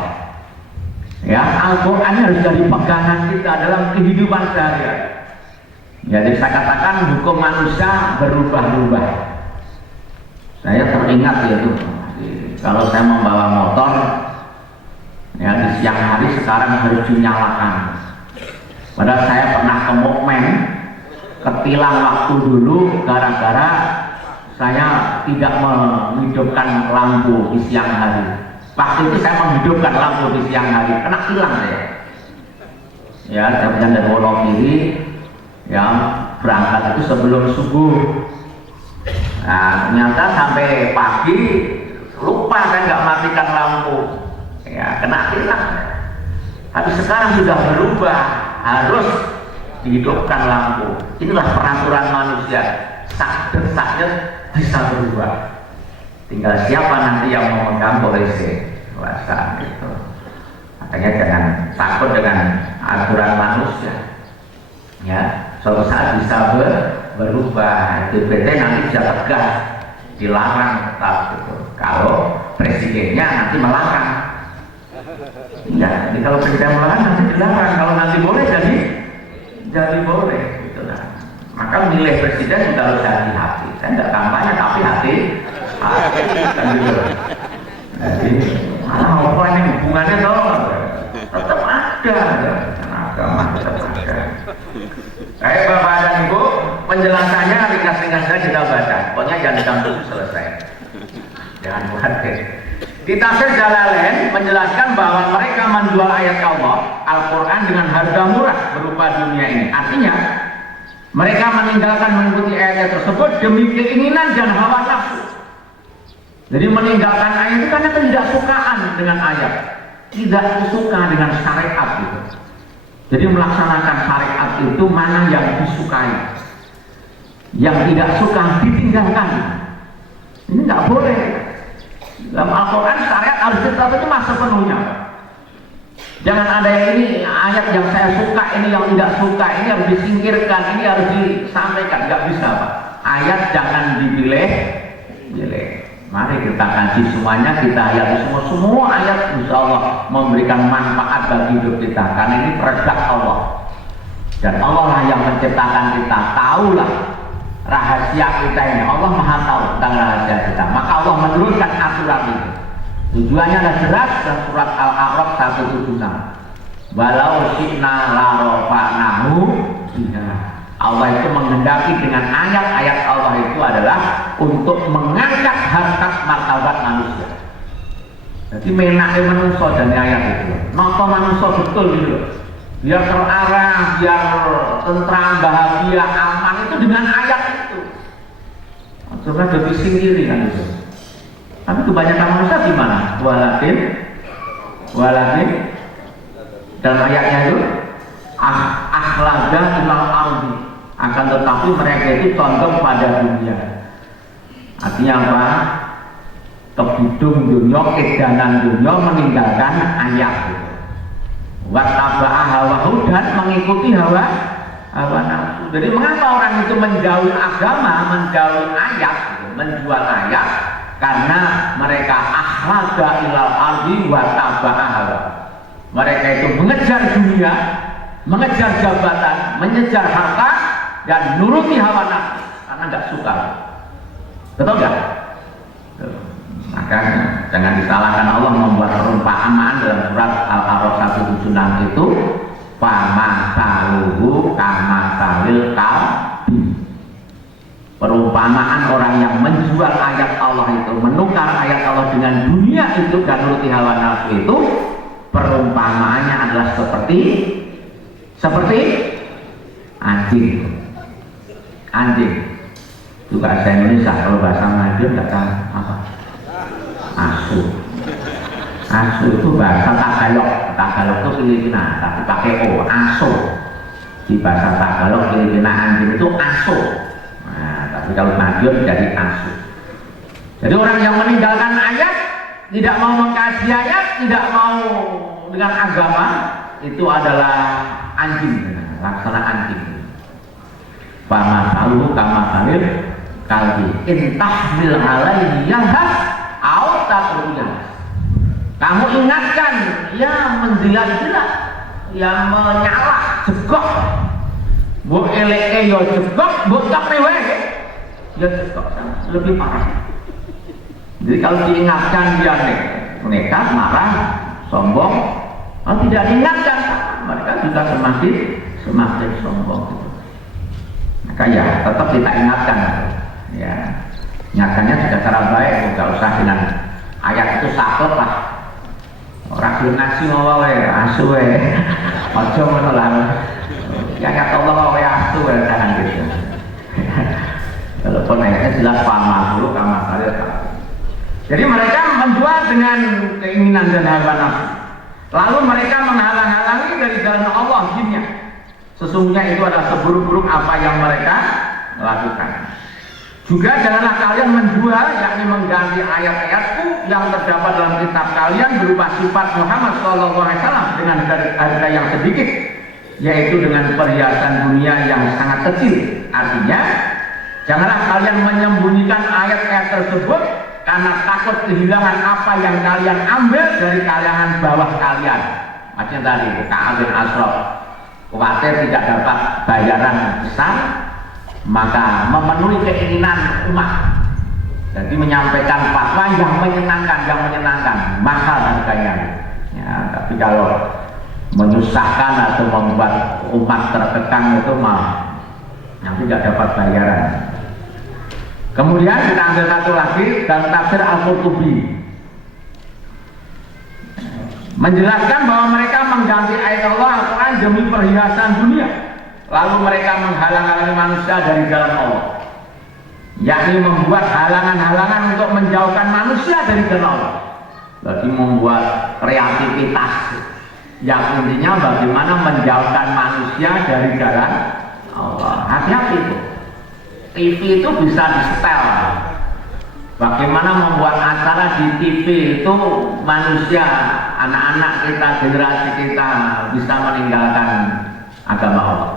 Ya, Al-Quran harus jadi pegangan kita dalam kehidupan sehari-hari. Jadi saya katakan hukum manusia berubah-ubah. Saya teringat yaitu kalau saya membawa motor, ya di siang hari sekarang harus dinyalakan. Padahal saya pernah ke Mukmen, ketilang waktu dulu gara-gara saya tidak menghidupkan lampu di siang hari. Waktu itu saya menghidupkan lampu di siang hari, kena tilang saya. Ya, saya berjalan dari Wonogiri, ya berangkat itu sebelum subuh. Nah, ternyata sampai pagi lupa saya nggak matikan lampu, ya kena tilang. Tapi sekarang sudah berubah, harus dihidupkan lampu. Inilah peraturan manusia, saat-saatnya bisa berubah. Tinggal siapa nanti yang memegang polisi kuasa gitu. Makanya jangan takut dengan aturan manusia. Ya, suatu saat bisa berubah. DPT nanti bisa tegas, dilarang tetap gitu. Kalau presidennya nanti melarang. Ya, jadi kalau presiden melarang nanti dilarang. Kalau nanti boleh jadi boleh gitu lah. Maka milih presiden juga harus hati-hati. Saya tidak kampanye tapi hati kan gitu. Jadi apa ini hubungannya dong? Tetap ada agama tetap ada. Baik Bapak dan Ibu, penjelasannya ringkas-ringkas saja kita baca. Pokoknya jangan sampai selesai. Jangan khawatir. Di tafsir Jalalain menjelaskan bahwa mereka menjual ayat Allah Al-Quran dengan harga murah berupa dunia ini. Artinya mereka meninggalkan mengikuti ayat tersebut demi keinginan dan hawa nafsu. Jadi meninggalkan ayat itu karena ketidaksukaan dengan ayat, tidak suka dengan syariat gitu. Jadi melaksanakan syariat itu mana yang disukai, yang tidak suka ditinggalkan. Ini nggak boleh. Dalam Al-Quran syariat harus ditaati masa penuhnya. Jangan ada yang ini ayat yang saya suka, ini yang tidak suka, ini harus disingkirkan, ini harus disampaikan. Nggak bisa Pak. Ayat jangan dipilih. Mari kita kaji semuanya, kita hayati semua ayat insya Allah memberikan manfaat bagi hidup kita karena ini produk Allah dan Allah lah yang menciptakan kita. Tahulah rahasia kita ini, Allah maha tahu tentang rahasia kita, maka Allah menurunkan aturan itu. Tujuannya adalah jelas dalam surat Al-A'raf 176. Walau syi'na la rafa'nahu biha. Allah itu menghendaki dengan ayat-ayat Allah itu adalah untuk mengangkat harkat martabat manusia. Jadi menaknya manusia dan ayat itu, nonton manusia betul gitu, biar terarah, biar tentram, bahagia, aman itu dengan ayat itu. Coba jadi sendiri kan itu. Tapi kebanyakan manusia gimana? Walakin dalam ayatnya itu akhlaga ilal ardi, akan tetapi mereka itu condong pada dunia. Artinya apa? Kebidung dunia, edanan dunia, meninggalkan ayat. Wattaba'a hawahu, dan mengikuti hawa nafsu. Jadi mengapa orang itu menjauhi agama, menjauhi ayat, menjual ayat? Karena mereka akhlaga ilal ardi wattaba'a hawa. Mereka itu mengejar dunia, mengejar jabatan, mengejar harta, dan nuruti hawa nafsu karena nggak suka. Betul nggak? Maka jangan disalahkan Allah membuat perumpamaan dalam surat Al-A'raf 176 itu, famasaluhu kamasalil kalbi. Perumpamaan orang yang menjual ayat Allah itu, menukar ayat Allah dengan dunia itu dan nuruti hawa nafsu itu, perumpamaannya adalah seperti anjing. Itu bahasa Indonesia, kalau bahasa Melayu nggak tahu apa. Asu itu bahasa Tagalog itu Filipina, tapi pakai O, asu. Di bahasa Tagalog Filipina anjing itu asu. Nah, tapi kalau Madiun jadi asu. Jadi orang yang meninggalkan ayat, tidak mau mengkaji ayat, tidak mau dengan agama, itu adalah anjing, laksana anjing. Famasaluhu kamasalil kalbi in tahmil alaihi yalhas au tatruknya. Kamu ingatkan, ya menjilat-jilat, ya menyala, jegok. Mbok eleke ya jegok, mbok tapi wae ya jegok, lebih parah. Jadi kalau diingatkan dia nekat, marah, sombong. Kalau tidak diingatkan, mereka juga semakin sombong. Maka ya tetap kita ingatkan, ya ingatkannya juga cara baik, nggak usah dengan ayat itu saklek lah. Orang belum ngaji mau wae asu wae, ojo ngono lah. Ya kata Allah wae asu wae, jangan gitu. Kalau ayatnya jelas paham dulu kamar kalian. Jadi mereka menjual dengan keinginan dan hawa nafsu. Lalu mereka menghalang-halangi dari jalan Allah jinnya. Sesungguhnya itu adalah seburuk-buruk apa yang mereka lakukan. Juga janganlah kalian menjual, yakni mengganti ayat-ayatku yang terdapat dalam kitab kalian berupa sifat Muhammad SAW dengan harga yang sedikit, yaitu dengan perhiasan dunia yang sangat kecil. Artinya, janganlah kalian menyembunyikan ayat-ayat tersebut karena takut kehilangan apa yang kalian ambil dari kalangan bawah kalian. Macam tadi, Ka'ab bin Ashraf, khawatir tidak dapat bayaran besar, maka memenuhi keinginan umat. Jadi menyampaikan fatwa yang menyenangkan, mahal harganya. Ya, tapi kalau menyusahkan atau membuat umat terkekang itu mah nanti tidak dapat bayaran. Kemudian kita ambil satu lagi dalam tafsir Al-Qurtubi, menjelaskan bahwa mereka mengganti ayat Allah Al-Quran demi perhiasan dunia. Lalu mereka menghalang-halangi manusia dari jalan Allah, yakni membuat halangan-halangan untuk menjauhkan manusia dari jalan Allah. Jadi membuat kreativitas yang intinya bagaimana menjauhkan manusia dari jalan Allah. Hati-hati itu. TV itu bisa di-setel. Bagaimana membuat acara di TV itu manusia, anak-anak kita, generasi kita bisa meninggalkan agama Allah.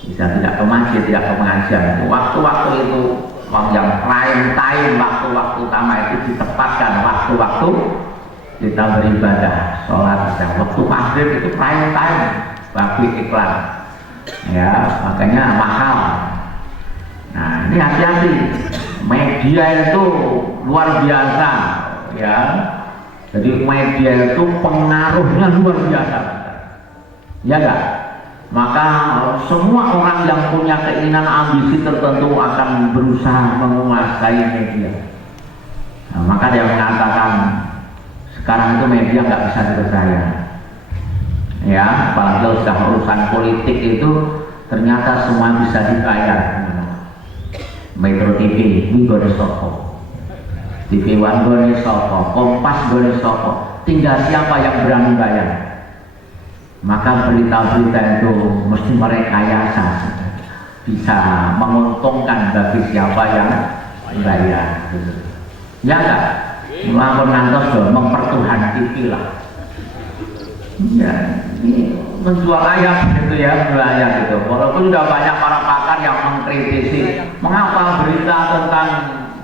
Bisa tidak ke masjid, tidak ke pengajian. Waktu-waktu itu yang prime time, waktu-waktu utama itu ditempatkan waktu-waktu kita beribadah, sholat. Waktu maghrib itu prime time bagi iklan. Ya, makanya mahal. Nah, ini hati-hati. Media itu luar biasa, ya. Jadi media itu pengaruhnya luar biasa, ya enggak? Maka semua orang yang punya keinginan ambisi tertentu akan berusaha menguasai media. Nah, maka dia mengatakan sekarang itu media nggak bisa dipercaya. Ya, apalagi sudah urusan politik itu ternyata semua bisa dibayar. Metro TV, ini gone soko, TV One gone soko, Kompas gone soko. Tinggal siapa yang berani bayar. maka berita-berita itu mesti merekayasa, bisa menguntungkan bagi siapa yang bayar. Ya enggak? Melakukan ngantos mempertuhan TV lah. Ya, ini menjual ayam gitu ya, menjual ayam gitu. Walaupun sudah banyak para pakar yang mengkritisi mengapa berita tentang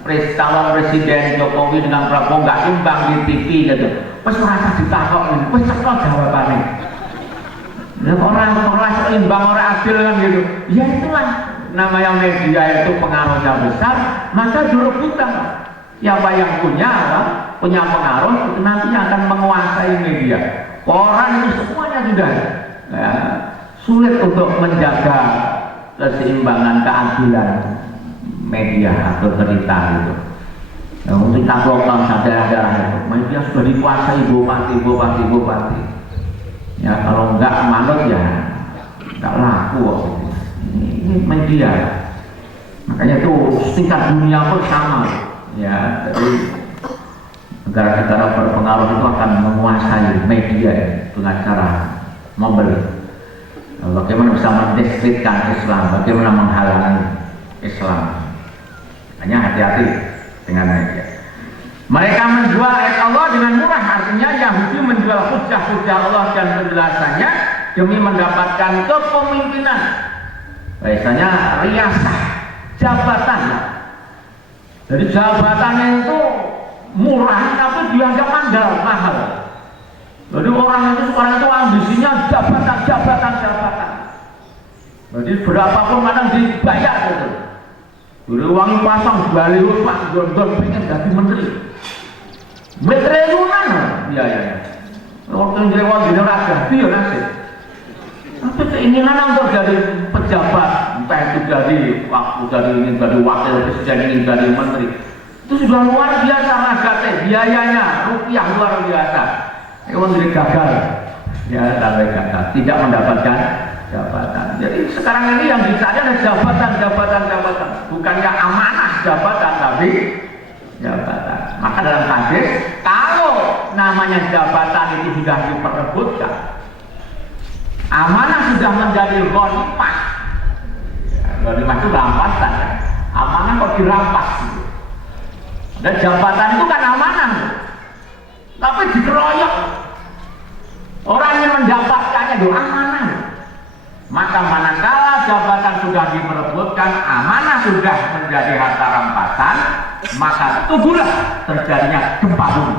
calon presiden Jokowi dengan Prabowo nggak imbang di TV gitu. Pas merasa ditakokin, pas cepat jawabannya. Orang seimbang, orang adil kan gitu. Ya itulah namanya media itu pengaruhnya besar, maka direbutan. Siapa yang punya pengaruh itu nantinya akan menguasai media. Koran itu semuanya sudah ya, sulit untuk menjaga keseimbangan keadilan media atau berita itu. Ya, untuk lokal daerah-daerah itu media sudah dikuasai bupati. Ya kalau enggak manut ya enggak laku kok. Ini media. Makanya itu tingkat dunia pun sama. Ya, jadi negara-negara berpengaruh itu akan menguasai media dengan cara membeli. Bagaimana bisa mendeskripsikan Islam, bagaimana menghalangi Islam. Hanya hati-hati dengan media. Mereka menjual ayat Allah dengan murah, artinya Yahudi menjual hujah-hujah Allah dan penjelasannya demi mendapatkan kepemimpinan. Biasanya riasah, jabatan. Jadi jabatannya itu murah tapi dianggap mahal. Jadi orang itu sekarang itu ambisinya jabatan. Jadi berapapun kadang dibayar gitu. Jadi uangnya pasang baliho Pak Gondor pengen jadi menteri. Triliunan. Iya. Waktu yang lewat di neraka dia nasib. Tapi keinginan untuk jadi pejabat, entah itu jadi wakil presiden, ingin jadi menteri, itu sudah luar biasa ragatnya, biayanya rupiah luar biasa. Emang jadi gagal, ya sampai gagal, tidak mendapatkan jabatan. Jadi sekarang ini yang dicari ada jabatan, bukannya amanah jabatan, tapi jabatan. Maka dalam hadis, kalau namanya jabatan itu sudah diperebutkan, amanah sudah menjadi ghanimah. Ghanimah itu rampasan, ya. Amanah kok dirampas gitu. Dan jabatan itu kan amanah, tapi dikeroyok. Orang yang mendapatkannya itu amanah. Maka manakala jabatan sudah diperebutkan, amanah sudah menjadi harta rampasan, maka tunggulah terjadinya gempa bumi.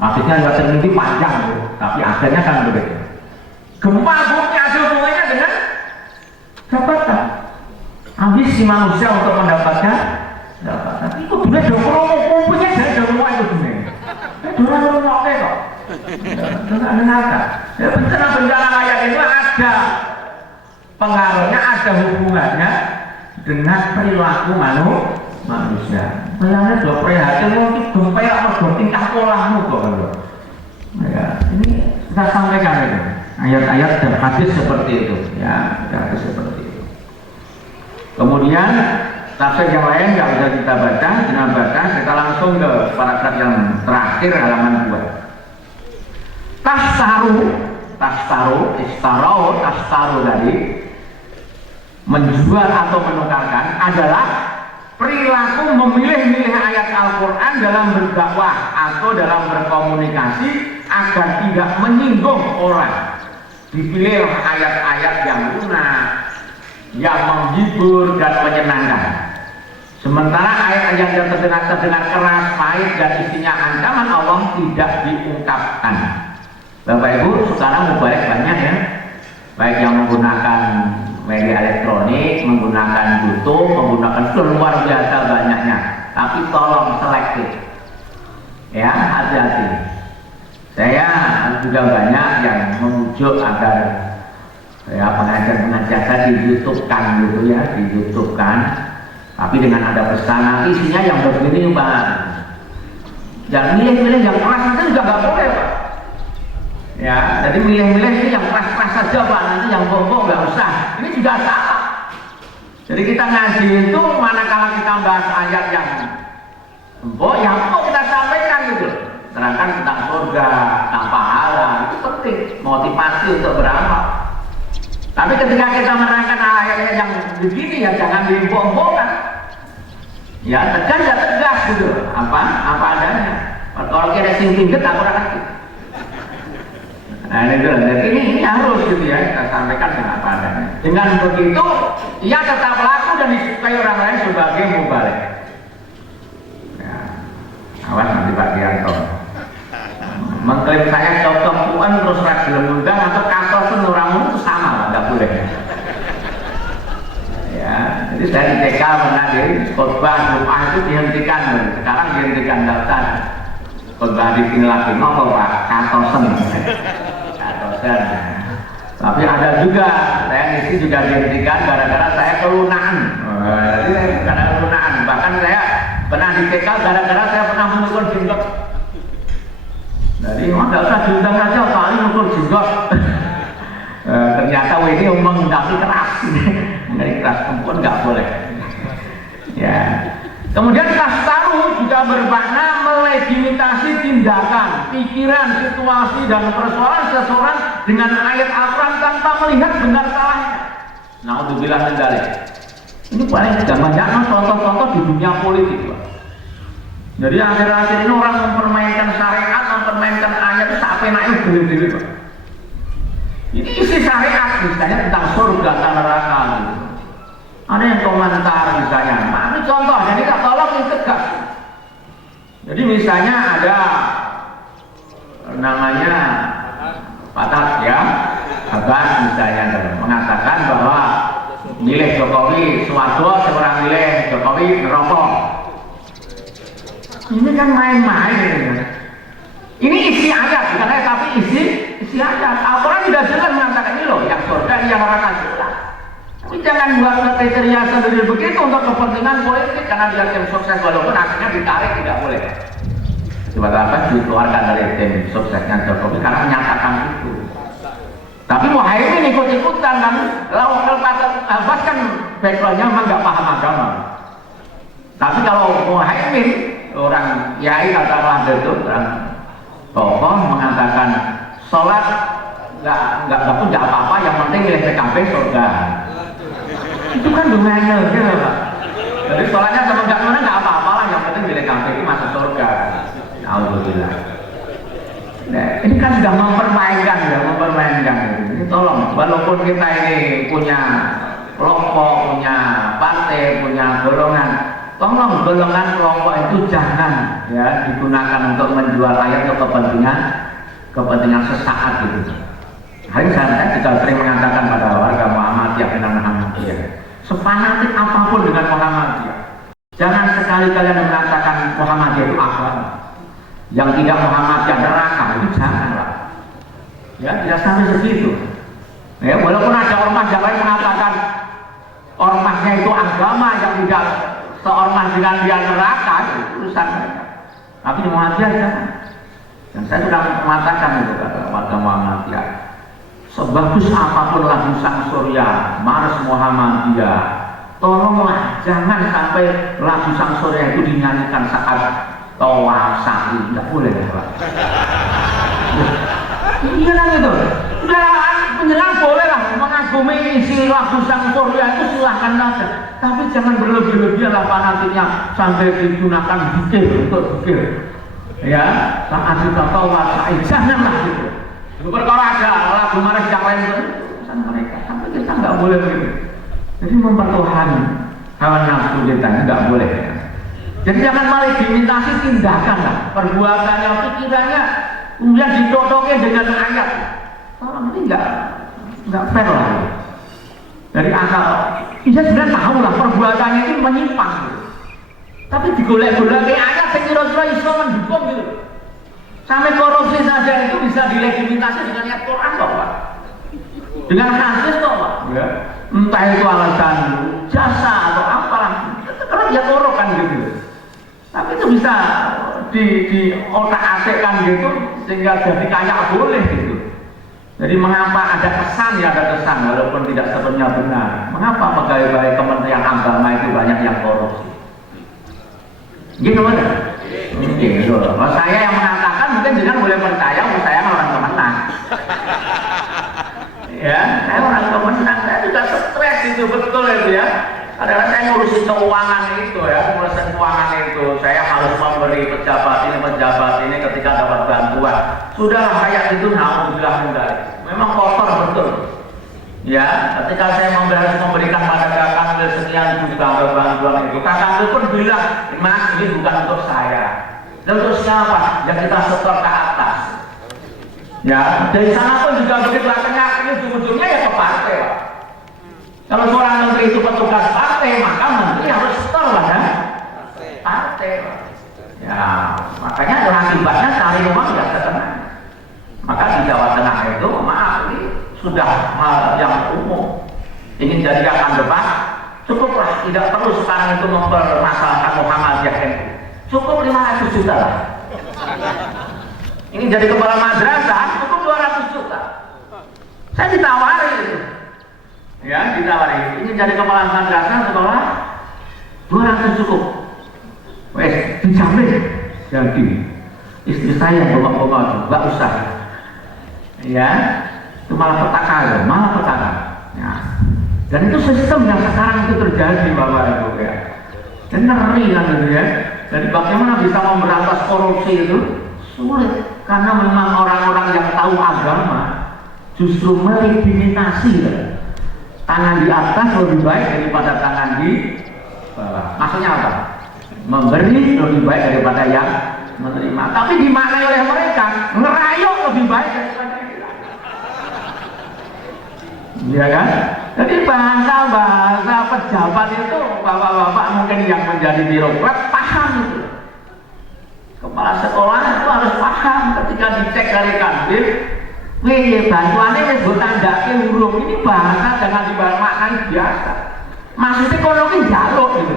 Maksudnya nggak terjadi panjang, tapi akhirnya kan begitu. Gempa bumi ada hubungannya dengan jabatan. Ambisi manusia untuk mendapatkan jabatan. Itu benar dong, kumpulnya dari rumah itu benar. Dulu oke kok. Benar. Ya bencana kayak itu ada pengaruhnya, ada hubungannya dengan perilaku manusia. Bayangnya dua prihatin mungkin gempa yang mau tingkah polahmu kok. Ya, ini kita sampaikan itu. Ayat-ayat dan hadis seperti itu, ya, hadis seperti itu. Kemudian tafsir yang lain nggak bisa kita baca, kita langsung ke paragraf yang terakhir halaman 2. Tastaru tadi menjual atau menukarkan adalah perilaku memilih-milih ayat Al-Quran dalam berdakwah atau dalam berkomunikasi agar tidak menyinggung orang. Dipilih ayat-ayat yang lunak, yang menghibur dan menyenangkan. Sementara ayat-ayat yang terdengar keras, pahit dan isinya ancaman Allah tidak diungkapkan. Bapak Ibu, sekarang mubarak banyak ya, baik yang menggunakan media elektronik, menggunakan YouTube, menggunakan luar biasa banyaknya. Tapi tolong selektif, ya, hati-hati. Saya juga banyak yang memujuk agar ya pengajar-pengajar saya di-YouTube-kan gitu ya, di-YouTube-kan. Tapi dengan ada pesan isinya yang begini Pak. Dan milih-milih yang keras itu juga nggak boleh Pak. Ya, jadi milih-milih ini yang keras-keras saja Pak, nanti yang bongkok nggak usah. Ini juga salah. Jadi kita ngaji itu manakala kita bahas ayat yang empuk, yang empuk kita sampaikan gitu. Terangkan tentang surga, tentang pahala, itu penting. motivasi untuk beramal. Tapi ketika kita menerangkan ayat yang begini ya jangan diimpok-impokkan. Ya tegas ya tegas gitu. Apa adanya. Kalau kita singkat aku ngerti. Nah ini harus gitu ya kita sampaikan dengan apa adanya. Dengan begitu ia tetap laku dan disukai orang lain sebagai mubalik. Ya, awas nanti Pak Dianto mengklaim saya cocok puan terus ragil undang atau kantor penuramu itu sama, nggak boleh. Ya, jadi saya di TK pernah khotbah Jumat itu dihentikan, sekarang dihentikan daftar khotbah di sini lagi nopo Pak Katosen. Tapi ada juga saya ngisi juga dihentikan gara-gara saya kelunaan. Jadi karena kelunaan, bahkan saya pernah di TK gara-gara saya pernah mengukur jenggot. Jadi nggak usah diundang aja paling mengukur jenggot. Ternyata ini menghadapi keras, menghadapi keras perempuan nggak boleh. Ya. Kemudian tastaru juga bermakna melegitimasi tindakan, pikiran, situasi dan persoalan seseorang dengan ayat Al-Quran tanpa melihat benar salahnya. Naudzubillah min dzalik. Ini paling banyak contoh-contoh di dunia politik, Pak. Jadi akhir-akhir ini orang mempermainkan syariat, mempermainkan ayat sampai naik beli-beli, Pak. Ini isi syariat misalnya tentang surga dan neraka gitu. Ada yang komentar misalnya, nah ini contoh, jadi tak tolong ini tegas. Jadi misalnya ada namanya Patat ya, Abbas misalnya mengatakan bahwa milih Jokowi swarga, seorang milih Jokowi neraka. Ini kan main-main ini. Ini isi ayat, bukan ayat tapi isi ayat. Al-Quran tidak jelas mengatakan ini loh, yang surga, yang neraka jelas. Tapi jangan buat kriteria sendiri begitu untuk kepentingan politik karena dia tim sukses walaupun akhirnya ditarik tidak boleh. Sebab apa dikeluarkan dari tim suksesnya Jokowi karena menyatakan itu. Tapi Muhaimin ikut-ikutan kan, kalau Abbas kan backgroundnya memang nggak paham agama. Tapi kalau Muhaimin orang Yai katakanlah itu orang tokoh mengatakan sholat nggak punya apa-apa, yang penting milih PKB surga. Itu kan domainnya gitu Pak. Jadi sholatnya sama nggak apa-apa lah, yang penting milih PKB itu masuk surga. Alhamdulillah. Nah, ini kan sudah mempermainkan ya, mempermainkan. Ini tolong, walaupun kita ini punya kelompok, punya partai, punya golongan, tolong golongan kelompok itu jangan ya digunakan untuk menjual ayat atau kepentingan sesaat gitu. Hari saya juga sering mengatakan pada warga Muhammadiyah dan Muhammadiyah, sefanatik apapun dengan Muhammadiyah, jangan sekali-kali mengatakan Muhammadiyah itu agama. Yang tidak Muhammadiyah neraka itu janganlah. Ya tidak sampai segitu. Ya walaupun ada ormas yang lain mengatakan ormasnya itu agama yang tidak seormas dengan dia neraka, itu urusan mereka. Tapi di Muhammadiyah jangan. Dan saya sudah mengatakan itu kata warga Muhammadiyah. Sebagus apapun lagu Sang Surya, Mars Muhammadiyah, tolonglah jangan sampai lagu Sang Surya itu dinyanyikan saat tawaf sa'i, nggak boleh ya Pak. Iya kan itu. Udah penyerang boleh lah mengagumi isi lagu Sang Surya itu silahkan saja. Tapi jangan berlebih-lebihan lah fanatiknya sampai digunakan zikir untuk zikir. Ya, saat kita tawaf sa'i janganlah gitu. Perkara ada lagu maris yang lain urusan mereka, tapi kita nggak boleh begitu. Jadi mempertuhan hawa nafsu kita nggak boleh. Ya. Jadi jangan malah diimitasi tindakan lah, perbuatannya, pikirannya, kemudian ditotokin dengan ayat. Orang ini nggak fair lah. Dari akal, dia sebenarnya tahu lah perbuatannya itu menyimpang. Tapi digolek-golek ayat yang kira-kira Islam mendukung gitu. Sampai korupsi saja itu bisa dilegitimasi dengan ayat Quran kok Pak. Dengan hadis kok Pak. Ya. Entah itu alasan jasa atau apalah. Karena dia korup kan gitu. Tapi itu bisa di otak-atikkan gitu sehingga jadi kaya boleh gitu. Jadi mengapa ada kesan ya ada kesan walaupun tidak sepenuhnya benar. Mengapa pegawai Kementerian Agama itu banyak yang korupsi? Gitu kan? Gitu. Kalau saya yang mengatakan mungkin jangan boleh percaya, saya orang temenan. itu betul itu ya. Kadang saya ngurusin keuangan itu ya, ngurusin keuangan itu. Saya harus memberi pejabat ini ketika dapat bantuan. Sudahlah kayak itu, alhamdulillah enggak. Memang kotor betul. Ya, ketika saya harus memberikan pada kakak sekian juta bantuan itu, kakak itu pun bilang, Mas ini bukan untuk saya. Dan untuk siapa? Yang kita setor ke atas. Ya, dari sana pun juga begitu tengah ini ujung-ujungnya ya ke partai, Pak. Kalau seorang menteri itu petugas partai, maka menteri harus setor pada partai, Pak. Ya, makanya akibatnya cari uang tidak setenang. Maka di Jawa Tengah itu, maaf ini sudah hal yang umum. Ingin jadi akan depan, cukuplah, tidak perlu sekarang itu mempermasalahkan Muhammadiyah NU. Cukup 500 juta lah. Ini jadi kepala madrasah cukup 200 juta. Saya ditawari itu. Ya, ditawari. Ini jadi kepala madrasah sekolah 200 cukup. Wes, dijamin. Jadi istri saya bongkok-bongkok, enggak usah. Ya, itu malah petaka. Ya. Dan itu sistem yang sekarang itu terjadi, Bapak Ibu ya. Dan ngeri kan gitu ya. Jadi bagaimana bisa memberantas korupsi itu sulit, karena memang orang-orang yang tahu agama justru melegitimasi ya. Tangan di atas lebih baik daripada tangan di bawah. Maksudnya apa? Memberi lebih baik daripada yang menerima. Tapi dimaknai oleh mereka ngerayu lebih baik daripada kita. Iya kan? Jadi bahasa pejabat itu bapak-bapak mungkin yang menjadi birokrat paham itu. Kepala sekolah itu harus paham ketika dicek dari kanwil, bantuannya wis mbok tandake urung, ini bahasa jangan dimaknai biasa. Maksudnya kalau ini jaluk gitu.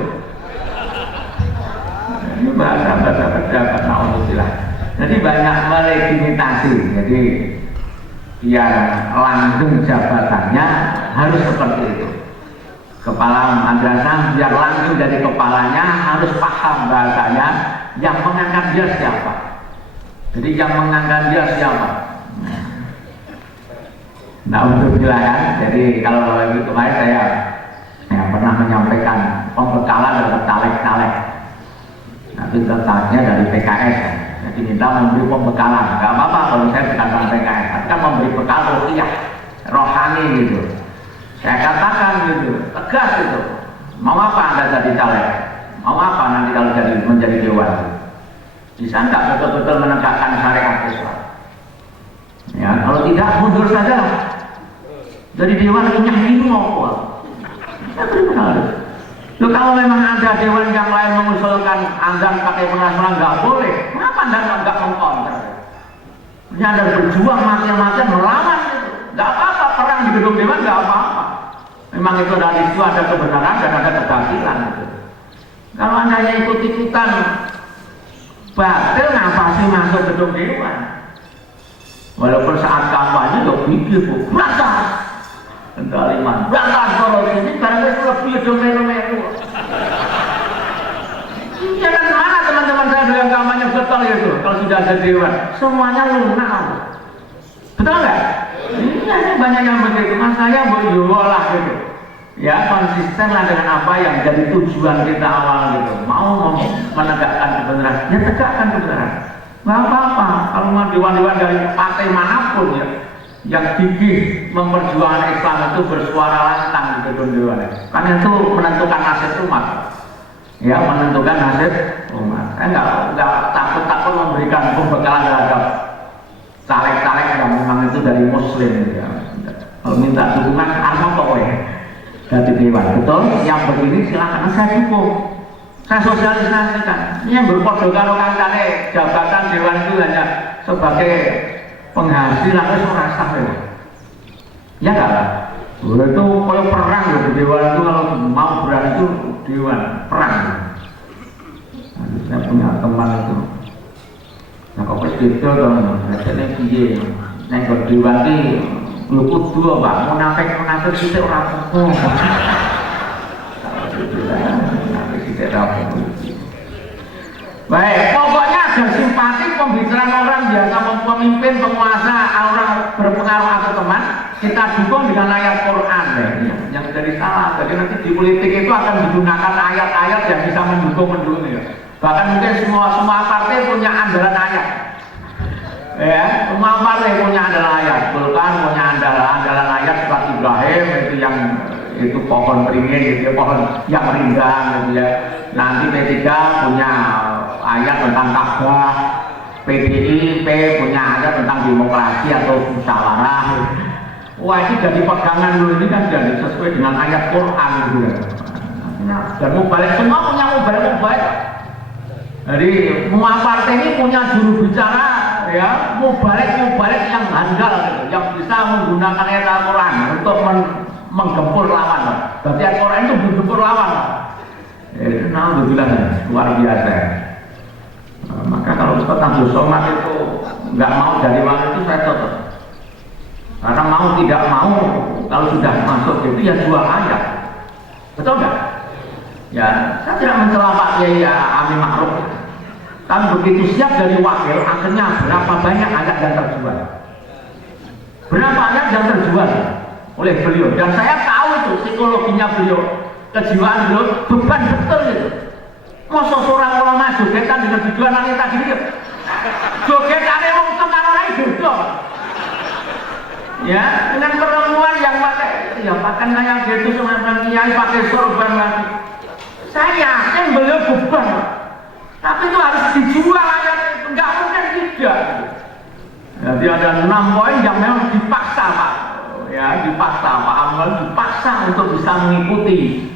Ini bahasa pejabat naudzubillah. Jadi banyak melegitimasi. Jadi biar langgeng jabatannya harus seperti itu. Kepala madrasah biar langsung dari kepalanya harus paham bahasanya, yang mengangkat dia siapa. Jadi yang mengangkat dia siapa. Nah untuk bilangan, jadi kalau lagi kemarin saya pernah menyampaikan pembekalan dalam caleg-caleg. Nanti tertariknya dari PKS ya. Jadi minta memberi pembekalan, nggak apa-apa kalau saya bukan dari PKS, tapi kan memberi bekal rohani gitu. Saya katakan gitu, tegas gitu. Mau apa Anda jadi caleg? Mau apa nanti kalau menjadi dewan? Bisa nggak betul-betul menegakkan syariat Islam? Ya, kalau tidak mundur saja lah. Jadi dewan punya ngomong. Saya beri bekal. Loh, kalau memang ada dewan yang lain mengusulkan Anda pakai penghasilan nggak boleh, kenapa Anda nggak mengkonter? Ini Anda berjuang mati-matian melawan itu, nggak apa-apa, perang di gedung dewan nggak apa-apa. Memang itu ada isu, ada kebenaran dan ada kebatilan gitu. Kalau Anda yang ikut-ikutan batil, ngapa sih masuk gedung dewan? Walaupun saat kampanye ya pikir bu, berantas kendaliman, berantas korupsi, ini karena itu lebih domino-meno. Iya kan, mana teman-teman saya dalam kampanye betul itu, kalau sudah ada dewan, semuanya lunak. Betul nggak? Iya, banyak yang begitu, mas saya lah gitu. Ya konsisten lah dengan apa yang jadi tujuan kita awal gitu. Mau menegakkan kebenaran, ya tegakkan kebenaran. Nggak apa-apa, kalau mau dewan-dewan dari partai manapun ya, yang gigih memperjuangkan Islam itu bersuara lantang di gedung dewan. Kan itu menentukan nasib umat. Ya, menentukan nasib umat. Saya nggak takut-takut memberikan pembekalan terhadap caleg-caleg yang memang itu dari Muslim. Ya. Kalau minta dukungan, apa pokoknya dari dewan. Betul? Yang begini silakan saya dukung. Saya sosialisasikan. Ini yang berpodo karo kancane jabatan dewan itu hanya sebagai penghasilan itu rasa ya. Ya enggak lah. Itu kalau perang ya di dewan itu, kalau mau berani itu dewan perang. Nah, saya punya teman itu. Nah kok itu dong, rasanya piye. Nek dewan iki lho kudu Pak, munafik sithik ora apa-apa. Baik, pokoknya ada simpati, pembicaraan orang biasa, pemimpin, penguasa, orang berpengaruh atau teman, kita dukung dengan ayat Quran ya. Yang jadi salah. Jadi nanti di politik itu akan digunakan ayat-ayat yang bisa mendukung ya. Bahkan mungkin semua partai punya andalan ayat. Ya, semua partai punya andalan ayat. Golkar punya andalan ayat surat Ibrahim itu yang itu pohon beringin gitu ya, pohon yang rindang gitu ya. Nanti P3 punya ayat tentang Ka'bah, PDIP punya ayat tentang demokrasi atau musyawarah. Wah, ini jadi pegangan dulu, ini kan jadi sesuai dengan ayat Quran gitu ya. Dan mubalik semua punya mubalik. Jadi semua partai ini punya juru bicara ya, mubalik yang handal gitu, yang bisa menggunakan ayat Al-Quran untuk menggempur lawan. Berarti ayat Quran itu menggempur lawan. Alhamdulillah, luar biasa. Maka kalau Ustaz Abdul Somad itu nggak mau dari wali itu saya tutup. Karena mau tidak mau, kalau sudah masuk itu ya jual ayat. Betul nggak? Ya, saya tidak mencela Pak Kiai Amin Ma'ruf. Kan begitu siap dari wakil, akhirnya berapa banyak ayat yang terjual? Berapa ayat yang terjual oleh beliau? Dan saya tahu itu psikologinya beliau, kejiwaan beliau, beban betul itu. Masa seorang ulama jogetan dengan tujuan nanti tadi itu, jogetannya mau sekarang lagi jodoh. Ya, dengan perempuan yang pakai, ya pakai kayak gitu sama kiai pakai sorban lagi. Saya yakin beliau beban, tapi itu harus dijual aja, nggak mungkin tidak. Jadi ada 6 poin yang memang dipaksa Pak, ya dipaksa Pak Amal dipaksa untuk bisa mengikuti